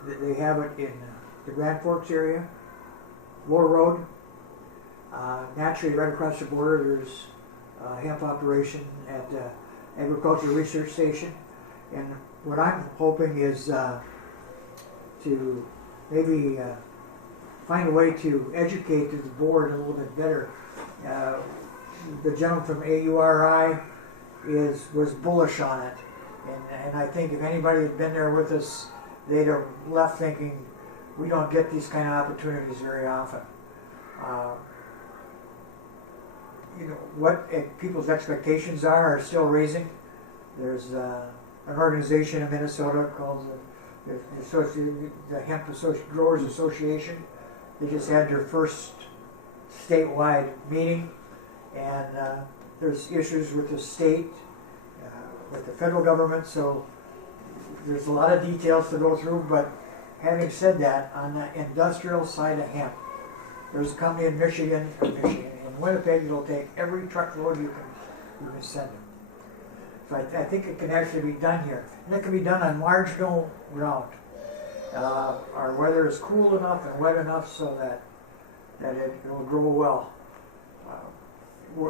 they have it in the Grand Forks area, Lower Road. Naturally, right across the border, there's a hemp operation at the Agricultural Research Station. And what I'm hoping is to maybe find a way to educate the board a little bit better. The gentleman from AURI was bullish on it. And I think if anybody had been there with us, they'd have left thinking, we don't get these kind of opportunities very often. What people's expectations are still raising. There's an organization in Minnesota called the Hemp Growers Association. They just had their first statewide meeting, and there's issues with the state, with the federal government, so there's a lot of details to go through. But having said that, on the industrial side of hemp, there's a company in Michigan, in Winnipeg, that'll take every truckload you can send them. So I think it can actually be done here. And it can be done on marginal ground. Our weather is cool enough and wet enough so that it will grow well.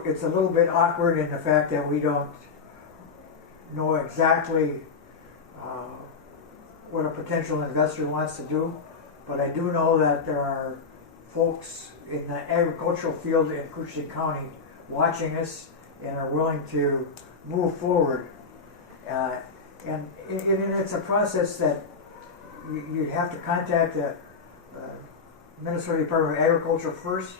It's a little bit awkward in the fact that we don't know exactly what a potential investor wants to do, but I do know that there are folks in the agricultural field in Koochiching County watching us and are willing to move forward. And it's a process that you have to contact the Minnesota Department of Agriculture first.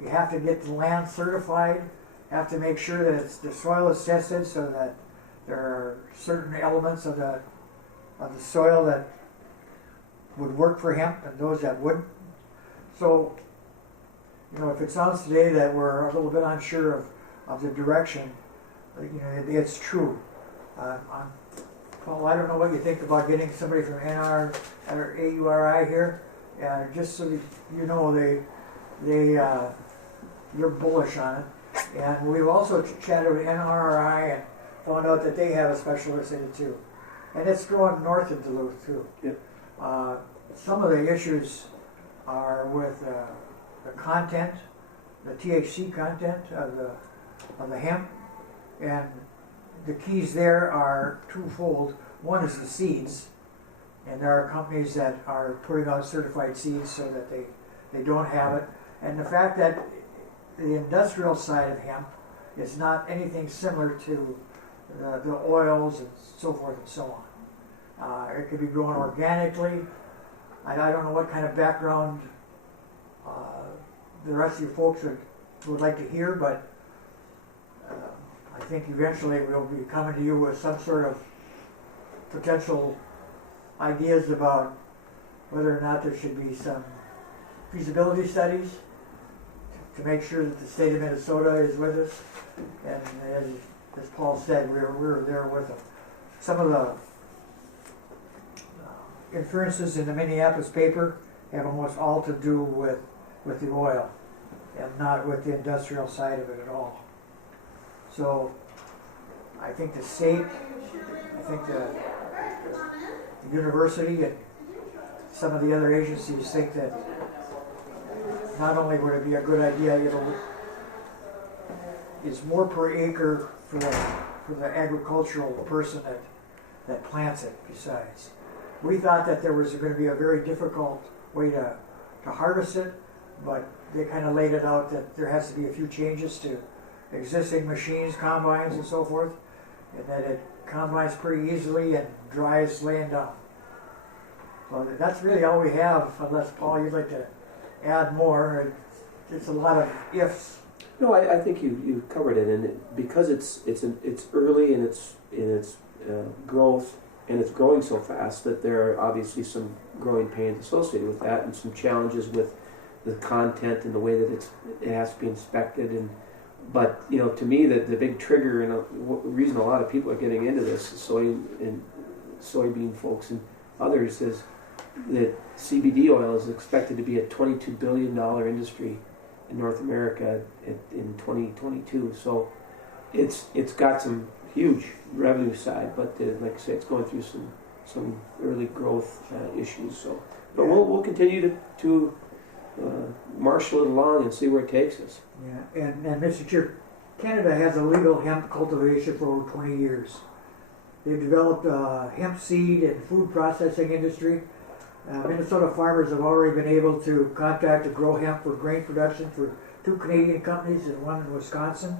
You have to get the land certified, have to make sure that the soil is tested so that there are certain elements of the soil that would work for hemp and those that wouldn't. So, if it sounds today that we're a little bit unsure of the direction, it's true. Paul, I don't know what you think about getting somebody from NR or AURI here, just so that you know you're bullish on it. And we've also chatted with NRI and found out that they have a specialist in it too. And it's growing north of Duluth too. Yep. Some of the issues are with the content, the THC content of the hemp, and the keys there are twofold. One is the seeds, and there are companies that are putting out certified seeds so that they don't have it. And the fact that the industrial side of hemp is not anything similar to the oils and so forth and so on. It could be grown organically. I don't know what kind of background the rest of you folks would like to hear, but I think eventually we'll be coming to you with some sort of potential ideas about whether or not there should be some feasibility studies to make sure that the state of Minnesota is with us. And as Paul said, we're there with them. Some of the inferences in the Minneapolis paper have almost all to do with the oil and not with the industrial side of it at all. So I think the state, I think the university and some of the other agencies think that not only would it be a good idea, it's more per acre for the agricultural person that plants it besides. We thought that there was going to be a very difficult way to harvest it, but they kind of laid it out that there has to be a few changes to existing machines, combines and so forth, and that it combines pretty easily and dries laying down. So that's really all we have, unless Paul, you'd like to add more. It's a lot of ifs. No, I think you covered it, and because it's early in its growth, and it's growing so fast that there are obviously some growing pains associated with that, and some challenges with the content and the way that it has to be inspected. But you know, to me, the big trigger and the reason a lot of people are getting into this, soybean folks and others, is that CBD oil is expected to be a $22 billion industry in North America in 2022. So it's got some huge revenue side, but like I say, it's going through some early growth issues. So, but we'll continue to marshal it along and see where it takes us. Yeah, and Mr. Chair, Canada has a legal hemp cultivation for over 20 years. They've developed a hemp seed and food processing industry. Minnesota farmers have already been able to contract to grow hemp for grain production for 2 Canadian companies and 1 in Wisconsin.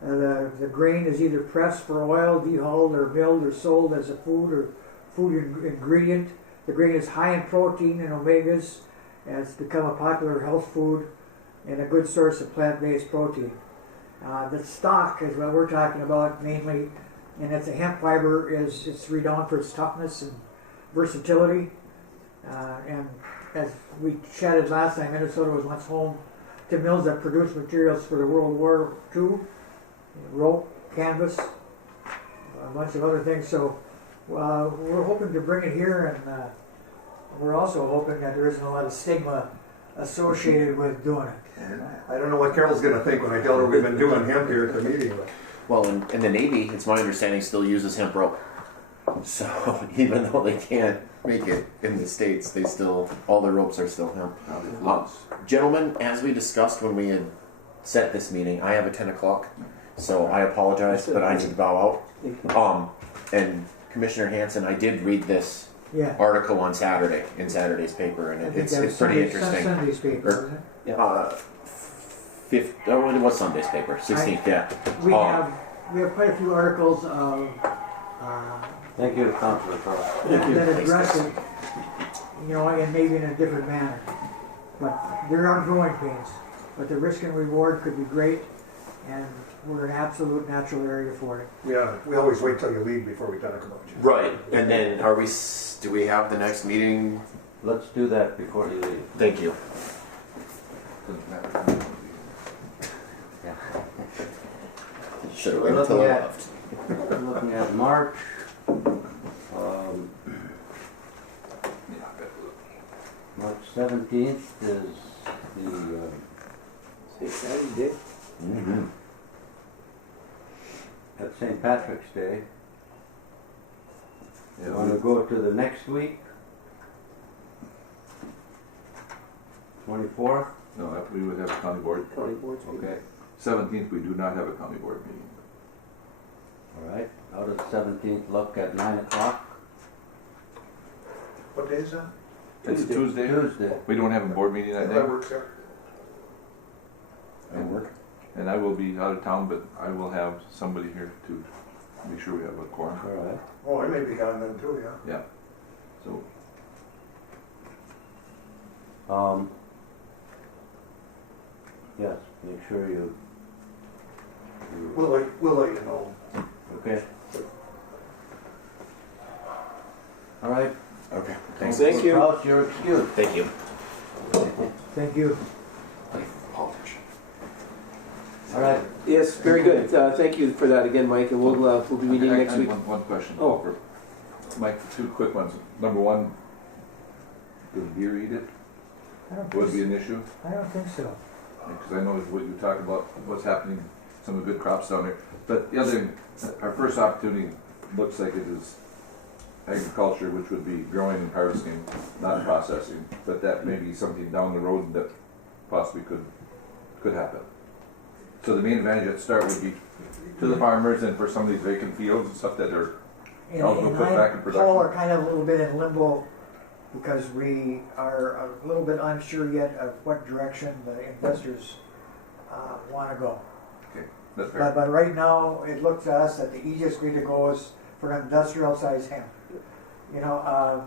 The grain is either pressed for oil, dehulled, or milled, or sold as a food ingredient. The grain is high in protein and omegas, and it's become a popular health food and a good source of plant-based protein. The stock is what we're talking about mainly, and it's a hemp fiber. It's renowned for its toughness and versatility. And as we chatted last time, Minnesota was once home to mills that produced materials for the World War II, rope, canvas, a bunch of other things. So we're hoping to bring it here, and we're also hoping that there isn't a lot of stigma associated with doing it. And I don't know what Carol's going to think when I tell her we've been doing hemp here at the meeting. But. Well, in the Navy, it's my understanding, still uses hemp rope. So even though they can't make it in the States, they still, all their ropes are still hemp. Gentlemen, as we discussed when we had set this meeting, I have a 10 o'clock, so I apologize, but I need to bow out. And Commissioner Hanson, I did read this article on Saturday in Saturday's paper, and it's pretty interesting. Sunday's paper, wasn't it? It was Sunday's paper, 16th, We have quite a few articles Thank you, Councilor Cross. that address it, and maybe in a different manner. But there are growing pains. But the risk and reward could be great, and we're an absolute natural area for it. Yeah, we always wait till you leave before we talk about you. Right, and then do we have the next meeting? Let's do that before you leave. Thank you. Yeah. Should have waited until I left. Looking at March. March 17th is the St. Patty's Day. Mm-hmm. that's St. Patrick's Day. Yeah, You want to go to the next week? 24th? No, we would have a county board. County board's meeting. Okay. 17th, we do not have a county board meeting. All right. How does 17th look at 9 o'clock? What day is that? It's Tuesday. Tuesday. We don't have a board meeting that day. That works out. That'll work. And I will be out of town, but I will have somebody here to make sure we have a quorum. All right. Oh, I may be gone then too, yeah. Yeah. So, Yes, make sure you We'll let you know. Okay. All right. Okay, thanks. Thank you. Kraus, you're excused. Thank you. Thank you. Politician. All right. Yes, very good. Thank you for that again, Mike, and we'll be meeting I next have week. one question. Oh. for Mike, two quick ones. Number one, does deer eat it? I don't Would it be think, an issue? I don't think so. Because I know what you talked about, what's happening, some of the good crops down there. But the other thing, our first opportunity looks like it is agriculture, which would be growing and harvesting, not processing. But that may be something down the road that possibly could happen. So the main advantage at the start would be to the farmers and for some of these vacant fields and stuff that are And, eligible and to put back in Paul production. are kind of a little bit in limbo because we are a little bit unsure yet of what direction the investors want to go. That's fair. But right now, it looks to us that the easiest way to go is for an industrial size hemp. You know,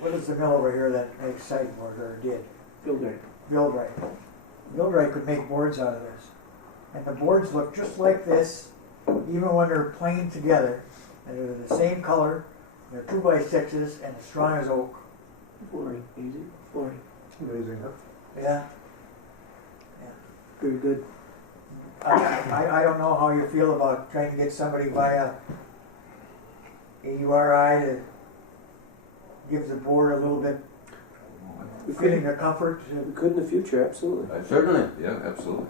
what is the mill over here that makes sideboard or did? Builder. Buildright. Buildright could make boards out of this. And the boards look just like this, even when they're plain together. And they're the same color, they're 2x6s and as strong as oak. Flooring, easy. Flooring. Amazing, huh? Yeah. Very good. I don't know how you feel about trying to get somebody via AURI to give the board a little bit We feeling could, of comfort. we could in the future, absolutely. Certainly. Yeah, absolutely.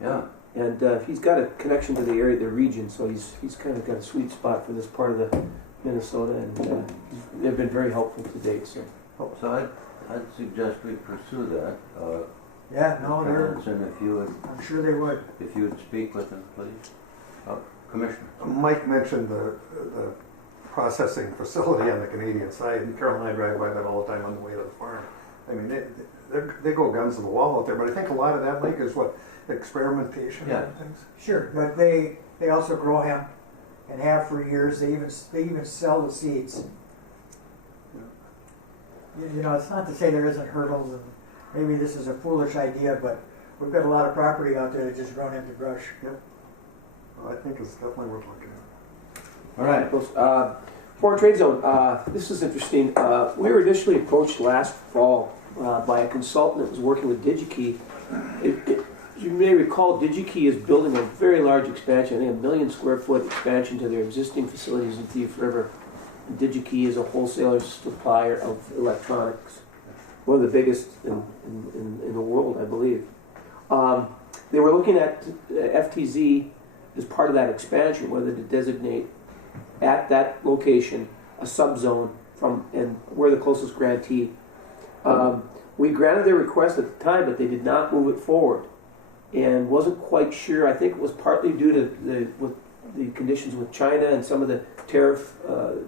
Yeah. And he's got a connection to the area, the region, so he's kind of got a sweet spot for this part of the Minnesota, and they've been very helpful to date. So So I'd suggest we pursue that. Yeah, no, they're, And if you would, I'm sure they would. speak with them, please. Commissioner. Mike mentioned the processing facility on the Canadian side, and Carol and I drive by that all the time on the way to the farm. I mean, they go guns to the wall out there, but I think a lot of that, Mike, is what, experimentation Yeah. and things? Sure, but they also grow hemp and have for years. They even sell the seeds. You know, it's not to say there isn't hurdles, and maybe this is a foolish idea, but we've got a lot of property out there that's just grown into brush. Well, I think it's definitely worth looking at. All right. Foreign trade zone. This is interesting. We were initially approached last fall by a consultant that was working with DigiKey. You may recall, DigiKey is building a very large expansion, I think 1 million square foot expansion to their existing facilities in Thief River. And DigiKey is a wholesaler supplier of electronics, one of the biggest in the world, I believe. They were looking at FTZ as part of that expansion, whether to designate at that location a subzone from, and we're the closest grantee. We granted their request at the time, but they did not move it forward, and wasn't quite sure. I think it was partly due to the conditions with China and some of the tariff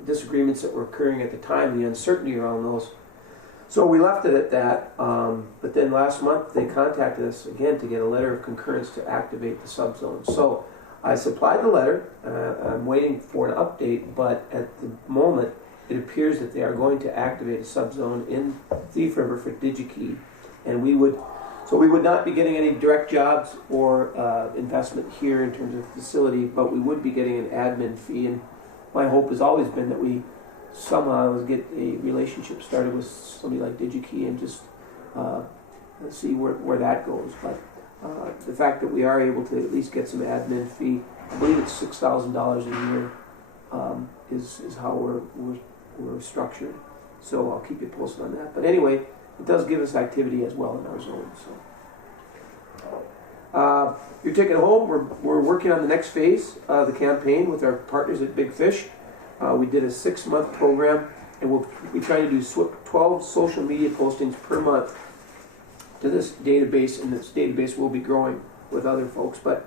disagreements that were occurring at the time, the uncertainty around those. So we left it at that. But then last month they contacted us again to get a letter of concurrence to activate the subzone. So I supplied the letter. I'm waiting for an update, but at the moment it appears that they are going to activate a subzone in Thief River for DigiKey, and we would not be getting any direct jobs or investment here in terms of facility, but we would be getting an admin fee. And my hope has always been that we somehow get a relationship started with somebody like DigiKey and just see where that goes. But the fact that we are able to at least get some admin fee, I believe it's $6,000 a year, is how we're structured. So I'll keep you posted on that. But anyway, it does give us activity as well in our zone. So you're taking it home. We're working on the next phase of the campaign with our partners at Big Fish. We did a 6-month program, and we'll be trying to do 12 social media postings per month to this database, and this database will be growing with other folks. But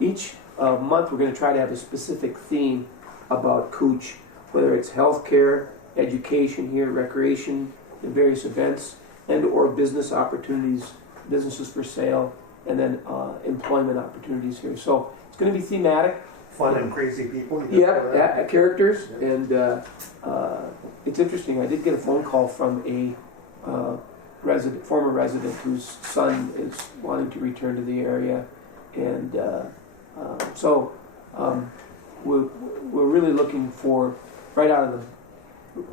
each month we're going to try to have a specific theme about Cooch, whether it's healthcare, education here, recreation, and various events, and or business opportunities, businesses for sale, and then employment opportunities here. So it's going to be thematic. Fun and crazy people. Characters, and it's interesting. I did get a phone call from a former resident whose son is wanting to return to the area, And so we're really looking for right out of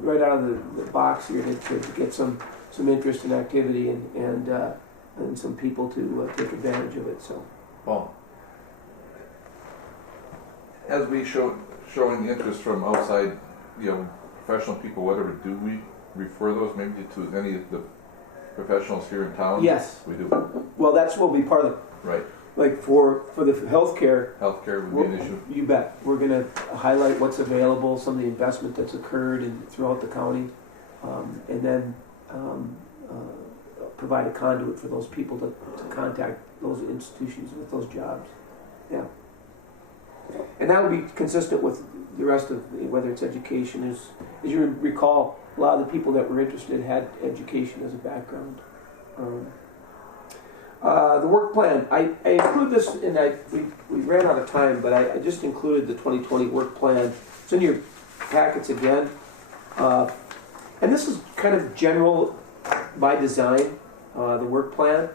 the box here to get some interest and activity and some people to take advantage of it. So. Well, as we showing interest from outside, professional people, whatever, do we refer those maybe to any of the professionals here in town? Yes. We do. Well, that's what will be part of Right. like for the healthcare. Healthcare would be an issue. You bet. We're going to highlight what's available, some of the investment that's occurred throughout the county, and then provide a conduit for those people to contact those institutions with those jobs. Yeah. And that would be consistent with the rest of whether it's education. As you recall, a lot of the people that were interested had education as a background. The work plan, I include this, and we ran out of time, but I just included the 2020 work plan. It's in your packets again. And this is kind of general by design, the work plan.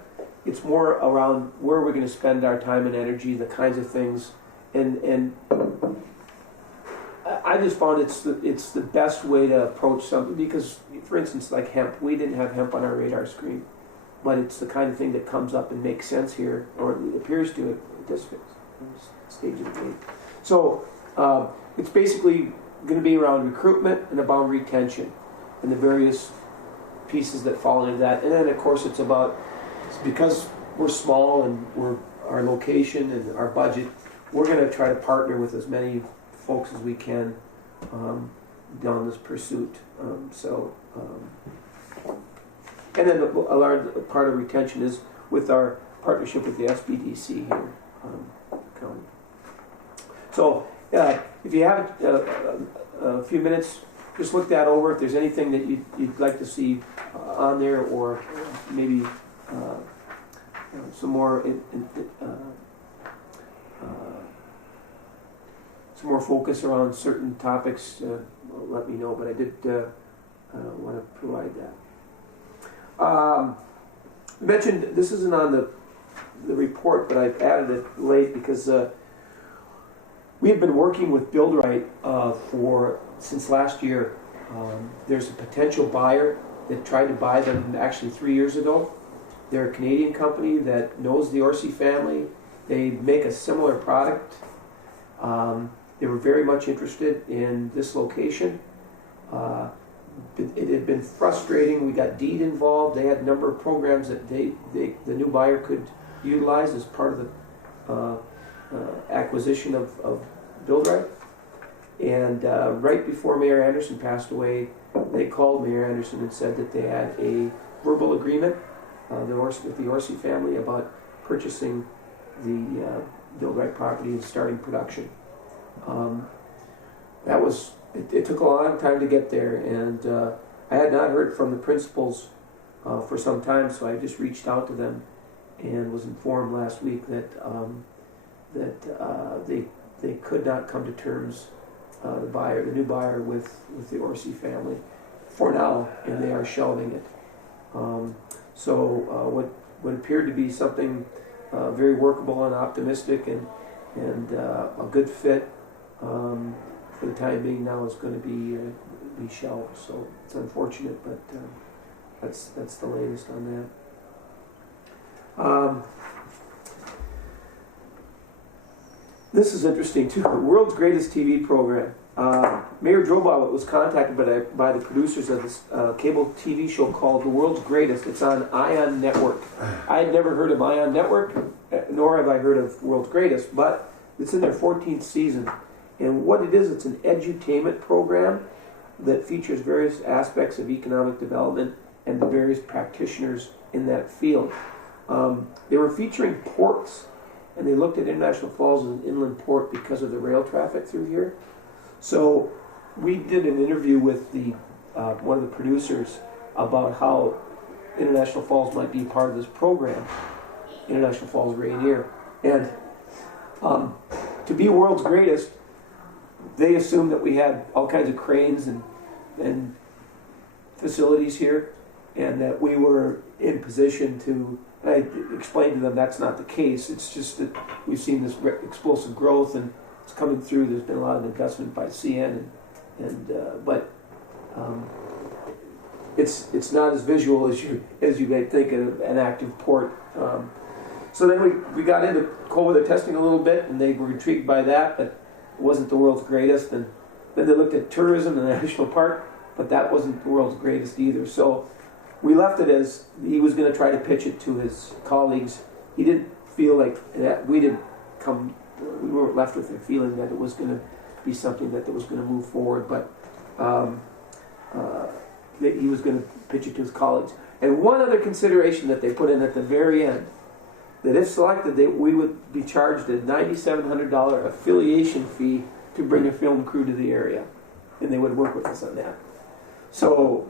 It's more around where we're going to spend our time and energy, the kinds of things. And I just found it's the best way to approach something because, for instance, like hemp, we didn't have hemp on our radar screen. But it's the kind of thing that comes up and makes sense here, or it appears to at this stage of the game. So it's basically going to be around recruitment and about retention and the various pieces that fall into that. And then, of course, it's because we're small and our location and our budget, we're going to try to partner with as many folks as we can down this pursuit. And then a large part of retention is with our partnership with the SBDC here county. So if you have a few minutes, just look that over. If there's anything that you'd like to see on there, or maybe some more focus around certain topics, let me know. But I did want to provide that. Mentioned this isn't on the report, but I've added it late because we have been working with Buildrite since last year. There's a potential buyer that tried to buy them actually 3 years ago. They're a Canadian company that knows the Orsi family. They make a similar product. They were very much interested in this location. It had been frustrating. We got deed involved. They had a number of programs that the new buyer could utilize as part of the acquisition of Buildrite. And right before Mayor Anderson passed away, they called Mayor Anderson and said that they had a verbal agreement with the Orsi family about purchasing the Buildrite property and starting production. It took a long time to get there, and I had not heard from the principals for some time, so I just reached out to them and was informed last week that they could not come to terms, the new buyer with the Orsi family for now, and they are shelving it. So what appeared to be something very workable and optimistic and a good fit for the time being now is going to be shelved. So it's unfortunate, but that's the latest on that. This is interesting too. The world's greatest TV program. Mayor Drobot was contacted by the producers of this cable TV show called The World's Greatest. It's on Ion Network. I had never heard of Ion Network, nor have I heard of World's Greatest, but it's in their 14th season. And what it is, it's an edutainment program that features various aspects of economic development and the various practitioners in that field. They were featuring ports, and they looked at International Falls as an inland port because of the rail traffic through here. So we did an interview with one of the producers about how International Falls might be part of this program, International Falls Rainier. And to be world's greatest, they assumed that we had all kinds of cranes and facilities here, and that we were in position to, and explained to them that's not the case. It's just that we've seen this explosive growth and it's coming through. There's been a lot of investment by CN, but it's not as visual as you may think of an active port. So then we got into cold weather testing a little bit, and they were intrigued by that, but it wasn't the world's greatest. And then they looked at tourism and the national park, but that wasn't the world's greatest either. So we left it as he was going to try to pitch it to his colleagues. He didn't feel like that we weren't left with the feeling that it was going to be something that was going to move forward, but that he was going to pitch it to his colleagues. And one other consideration that they put in at the very end, that if selected, we would be charged a $9,700 affiliation fee to bring a film crew to the area, and they would work with us on that. So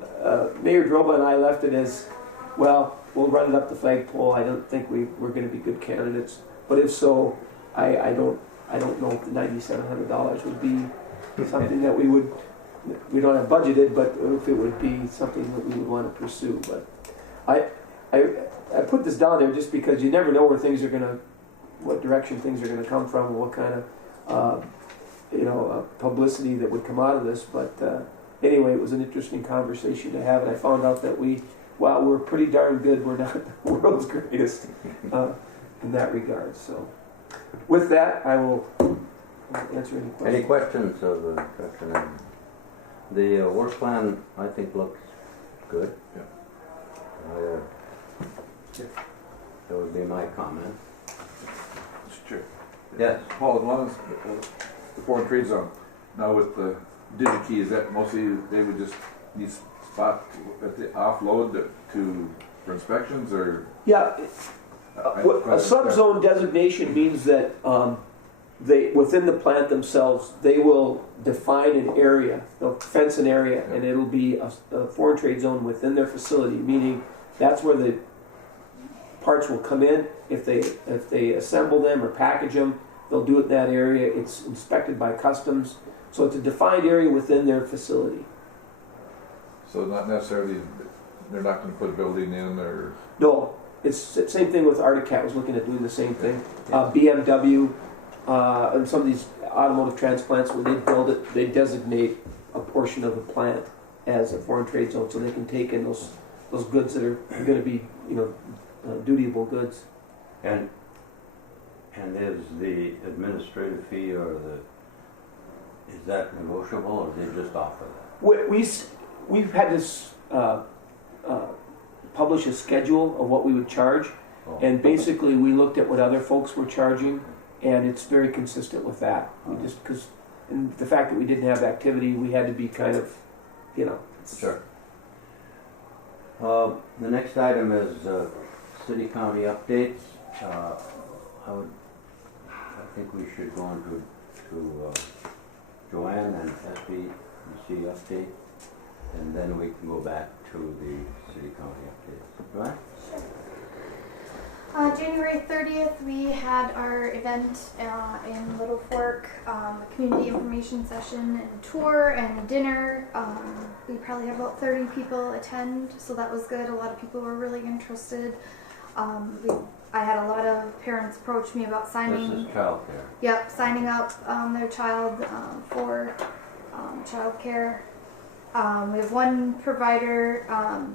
Mayor Droba and I left it as, well, we'll run it up the flagpole. I don't think we're going to be good candidates, but if so, I don't know if the $9,700 would be something that we don't have budgeted, but if it would be something that we would want to pursue. But I put this down there just because you never know what direction things are gonna come from, and what kind of publicity that would come out of this. But anyway, it was an interesting conversation to have, and I found out that while we're pretty darn good, we're not the world's greatest in that regard. So with that, I will answer any questions. Any questions of the question? The work plan, I think, looks good. Yeah. That would be my comment. Mr. Chair. Yes. Paul, as long as the foreign trade zone, now with the DigiKey, is that mostly they would just need spot at the offload for inspections, or? Yeah, a subzone designation means that within the plant themselves, they will define an area, they'll fence an area, and it'll be a foreign trade zone within their facility, meaning that's where the parts will come in. If they assemble them or package them, they'll do it in that area. It's inspected by customs, so it's a defined area within their facility. So not necessarily, they're not going to put a building in, or? No, it's the same thing with Articat was looking at doing the same thing. BMW and some of these automotive transplants, when they build it, they designate a portion of the plant as a foreign trade zone, so they can take in those goods that are going to be, dutiable goods. And is the administrative fee is that negotiable, or they just offer that? We've had to publish a schedule of what we would charge, and basically we looked at what other folks were charging, and it's very consistent with that. And the fact that we didn't have activity, we had to be kind of, Sure. The next item is city-county updates. I think we should go on to Joanne and SBC update, and then we can go back to the city-county updates. Joanne? January 30th, we had our event in Little Fork, a community information session and tour and dinner. We probably had about 30 people attend, so that was good. A lot of people were really interested. I had a lot of parents approach me about signing. This is childcare. Yep, signing up their child for childcare. We have one provider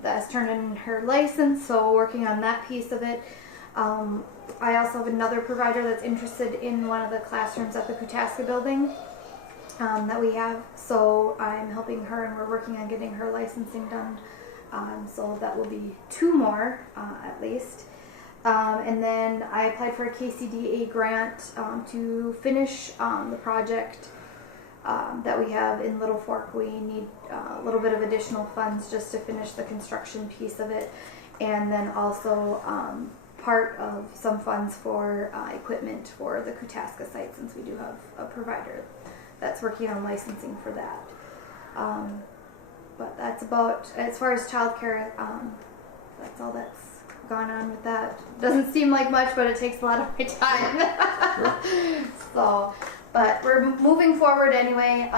that has turned in her license, so working on that piece of it. I also have another provider that's interested in one of the classrooms at the Koochiching building that we have, so I'm helping her, and we're working on getting her licensing done. So that will be 2 more at least. And then I applied for a KCDA grant to finish the project that we have in Little Fork. We need a little bit of additional funds just to finish the construction piece of it, and then also part of some funds for equipment for the Koochiching site, since we do have a provider that's working on licensing for that. But that's about, as far as childcare, that's all that's gone on with that. Doesn't seem like much, but it takes a lot of my time. So, but we're moving forward anyway.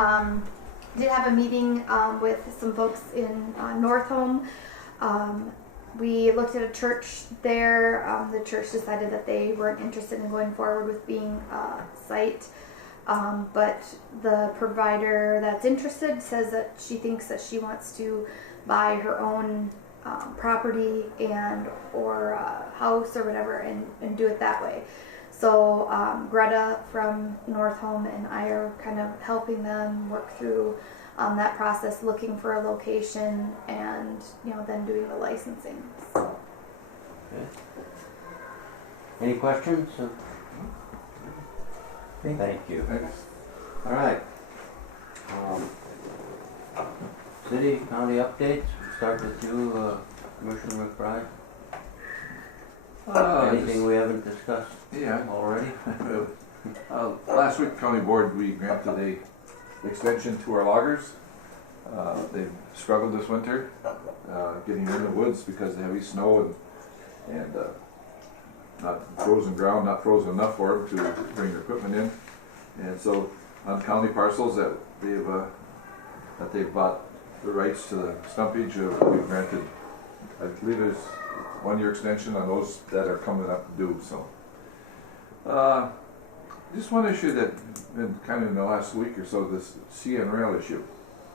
Did have a meeting with some folks in North Home. we looked at a church there. The church decided that they weren't interested in going forward with being a site. But the provider that's interested says that she thinks that she wants to buy her own property and or house or whatever and do it that way. So Greta from North Home and I are kind of helping them work through that process, looking for a location and then doing the licensing. So. Okay. Any questions? Thank you. Thanks. All right. City, county updates. We'll start with you, Commissioner McBride. Anything we haven't discussed already? Last week, county board, we granted a extension to our loggers. They've struggled this winter, getting in the woods because of heavy snow and not frozen ground, not frozen enough for them to bring their equipment in. And so on county parcels that they've bought the rights to the stumpage, we've granted, I believe it's 1-year extension on those that are coming up due. So just one issue that been kind of in the last week or so, this CN rail issue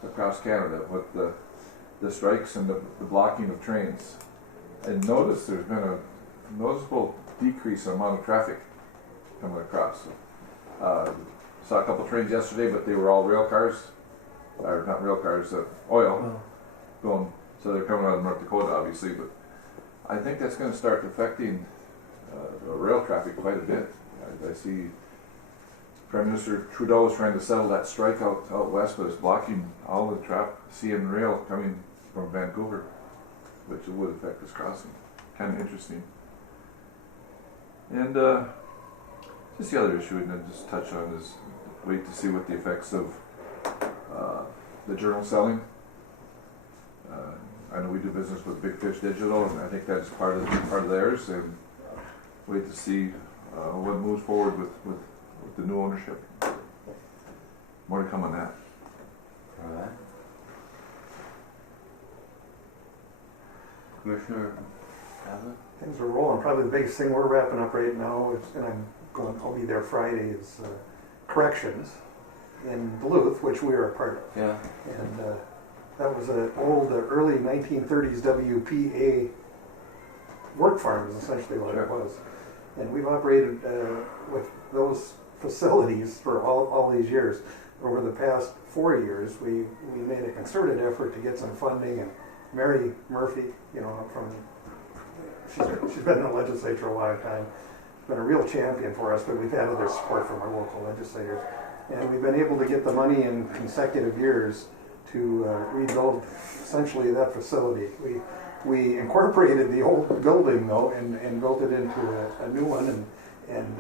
across Canada with the strikes and the blocking of trains. And notice there's been a noticeable decrease in the amount of traffic coming across. Saw a couple trains yesterday, but they were all rail cars, or not rail cars, oil going. So they're coming out of North Dakota, obviously. But I think that's going to start affecting the rail traffic quite a bit. I see Prime Minister Trudeau is trying to settle that strike out west, but it's blocking all the CN rail coming from Vancouver, which would affect this crossing. Kind of interesting. And just the other issue we didn't just touch on is wait to see what the effects of the journal selling. I know we do business with Big Fish Digital, and I think that's part of theirs. And wait to see what moves forward with the new ownership. More to come on that. All right. Commissioner Allen? Things are rolling. Probably the biggest thing we're wrapping up right now is, and I'll be there Friday, is corrections in Duluth, which we are a part of. Yeah. And that was an old, early 1930s WPA work farm is essentially what it was. And we've operated with those facilities for all these years. Over the past 4 years, we made a concerted effort to get some funding, and Mary Murphy, she's been in the legislature a long time, been a real champion for us, but we've had other support from our local legislators. And we've been able to get the money in consecutive years to rebuild essentially that facility. We incorporated the old building though and built it into a new one, and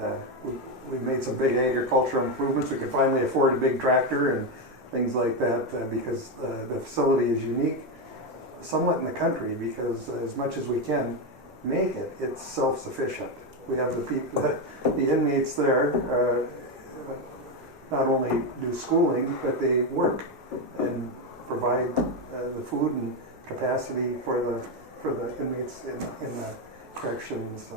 we made some big agricultural improvements. We could finally afford a big tractor and things like that because the facility is unique somewhat in the country, because as much as we can make it, it's self-sufficient. We have the people, the inmates there not only do schooling, but they work and provide the food and capacity for the inmates in the corrections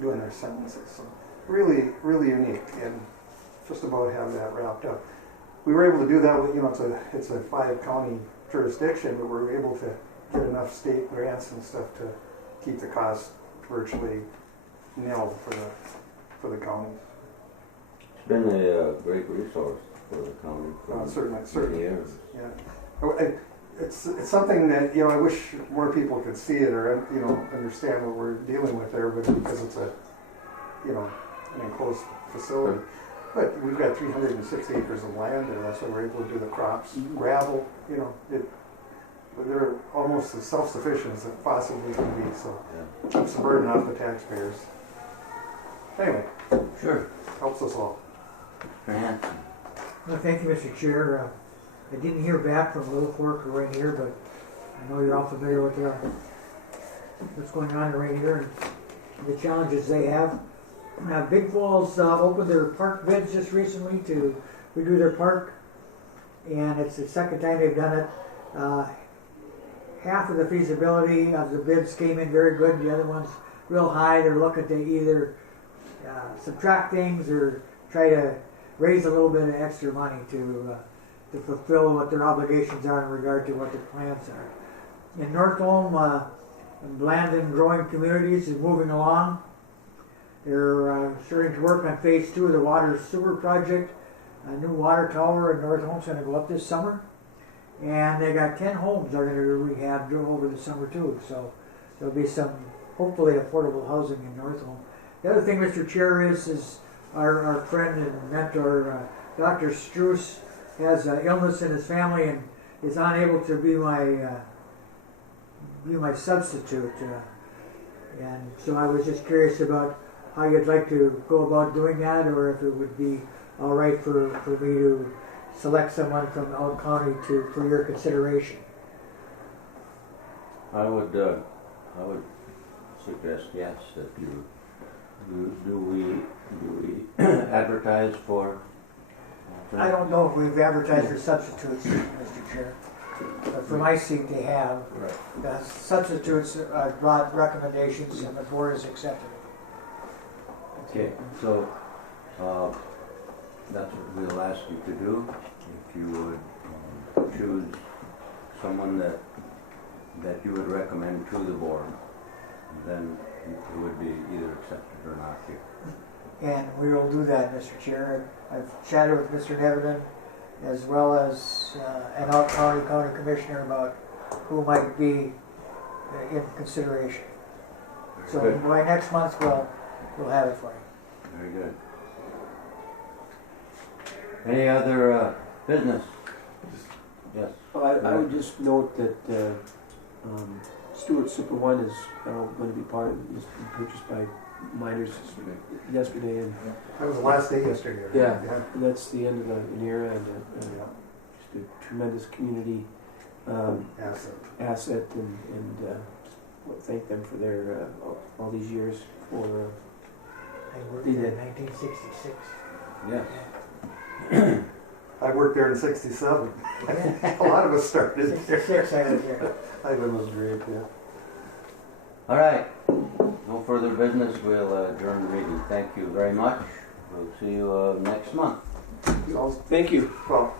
doing their sentences. So really, really unique, and just about have that wrapped up. We were able to do that with, it's a 5-county jurisdiction, but we were able to get enough state grants and stuff to keep the cost virtually nil for the counties. It's been a great resource for the county for certainly many years. Yeah, it's something that I wish more people could see it or understand what we're dealing with there, but because it's a an enclosed facility. But we've got 306 acres of land there. That's why we're able to do the crops, gravel. They're almost as self-sufficient as it possibly can be. So keeps the burden off the taxpayers. Anyway, Sure. helps us all. Grant. Well, thank you, Mr. Chair. I didn't hear back from Little Fork or Rainier, but I know you're all familiar with what's going on in Rainier and the challenges they have. Big Falls opened their park bids just recently to redo their park, and it's the second time they've done it. half of the feasibility of the bids came in very good, the other ones real high. They're looking to either subtract things or try to raise a little bit of extra money to fulfill what their obligations are in regard to what their plans are. In North Ulm, Land and Growing Communities is moving along. They're starting to work on phase 2 of the water sewer project. A new water tower in North Ulm's going to go up this summer. And they got 10 homes they're going to rehab over the summer too. So there'll be some, hopefully, affordable housing in North Ulm. The other thing, Mr. Chair, is our friend and mentor, Dr. Struess, has illness in his family and is unable to be my substitute. And so I was just curious about how you'd like to go about doing that, or if it would be all right for me to select someone from Elk County for your consideration. I would suggest yes, that do we advertise for? I don't know if we've advertised for substitutes, Mr. Chair. But for my seat, they have. Right. The substitutes brought recommendations, and the board has accepted it. Okay, so that's what we'll ask you to do. If you would choose someone that you would recommend to the board, then it would be either accepted or not here. And we will do that, Mr. Chair. I've chatted with Mr. Nevedon as well as an Elk County Commissioner about who might be in consideration. So Good. by next month, we'll have it for you. Very good. Any other business? Yes. Well, I would just note that Stewart Super One is going to be purchased by miners yesterday, and That was the last day yesterday. right? yeah, and that's the end of an era and just a tremendous community asset, and thank them for their all these years for. I worked there in 1966. Yes. I worked there in '67. A lot of us started there. 66 I was there. I was great, yeah. All right. No further business. We'll adjourn the meeting. Thank you very much. We'll see you next month. Thank you. Well,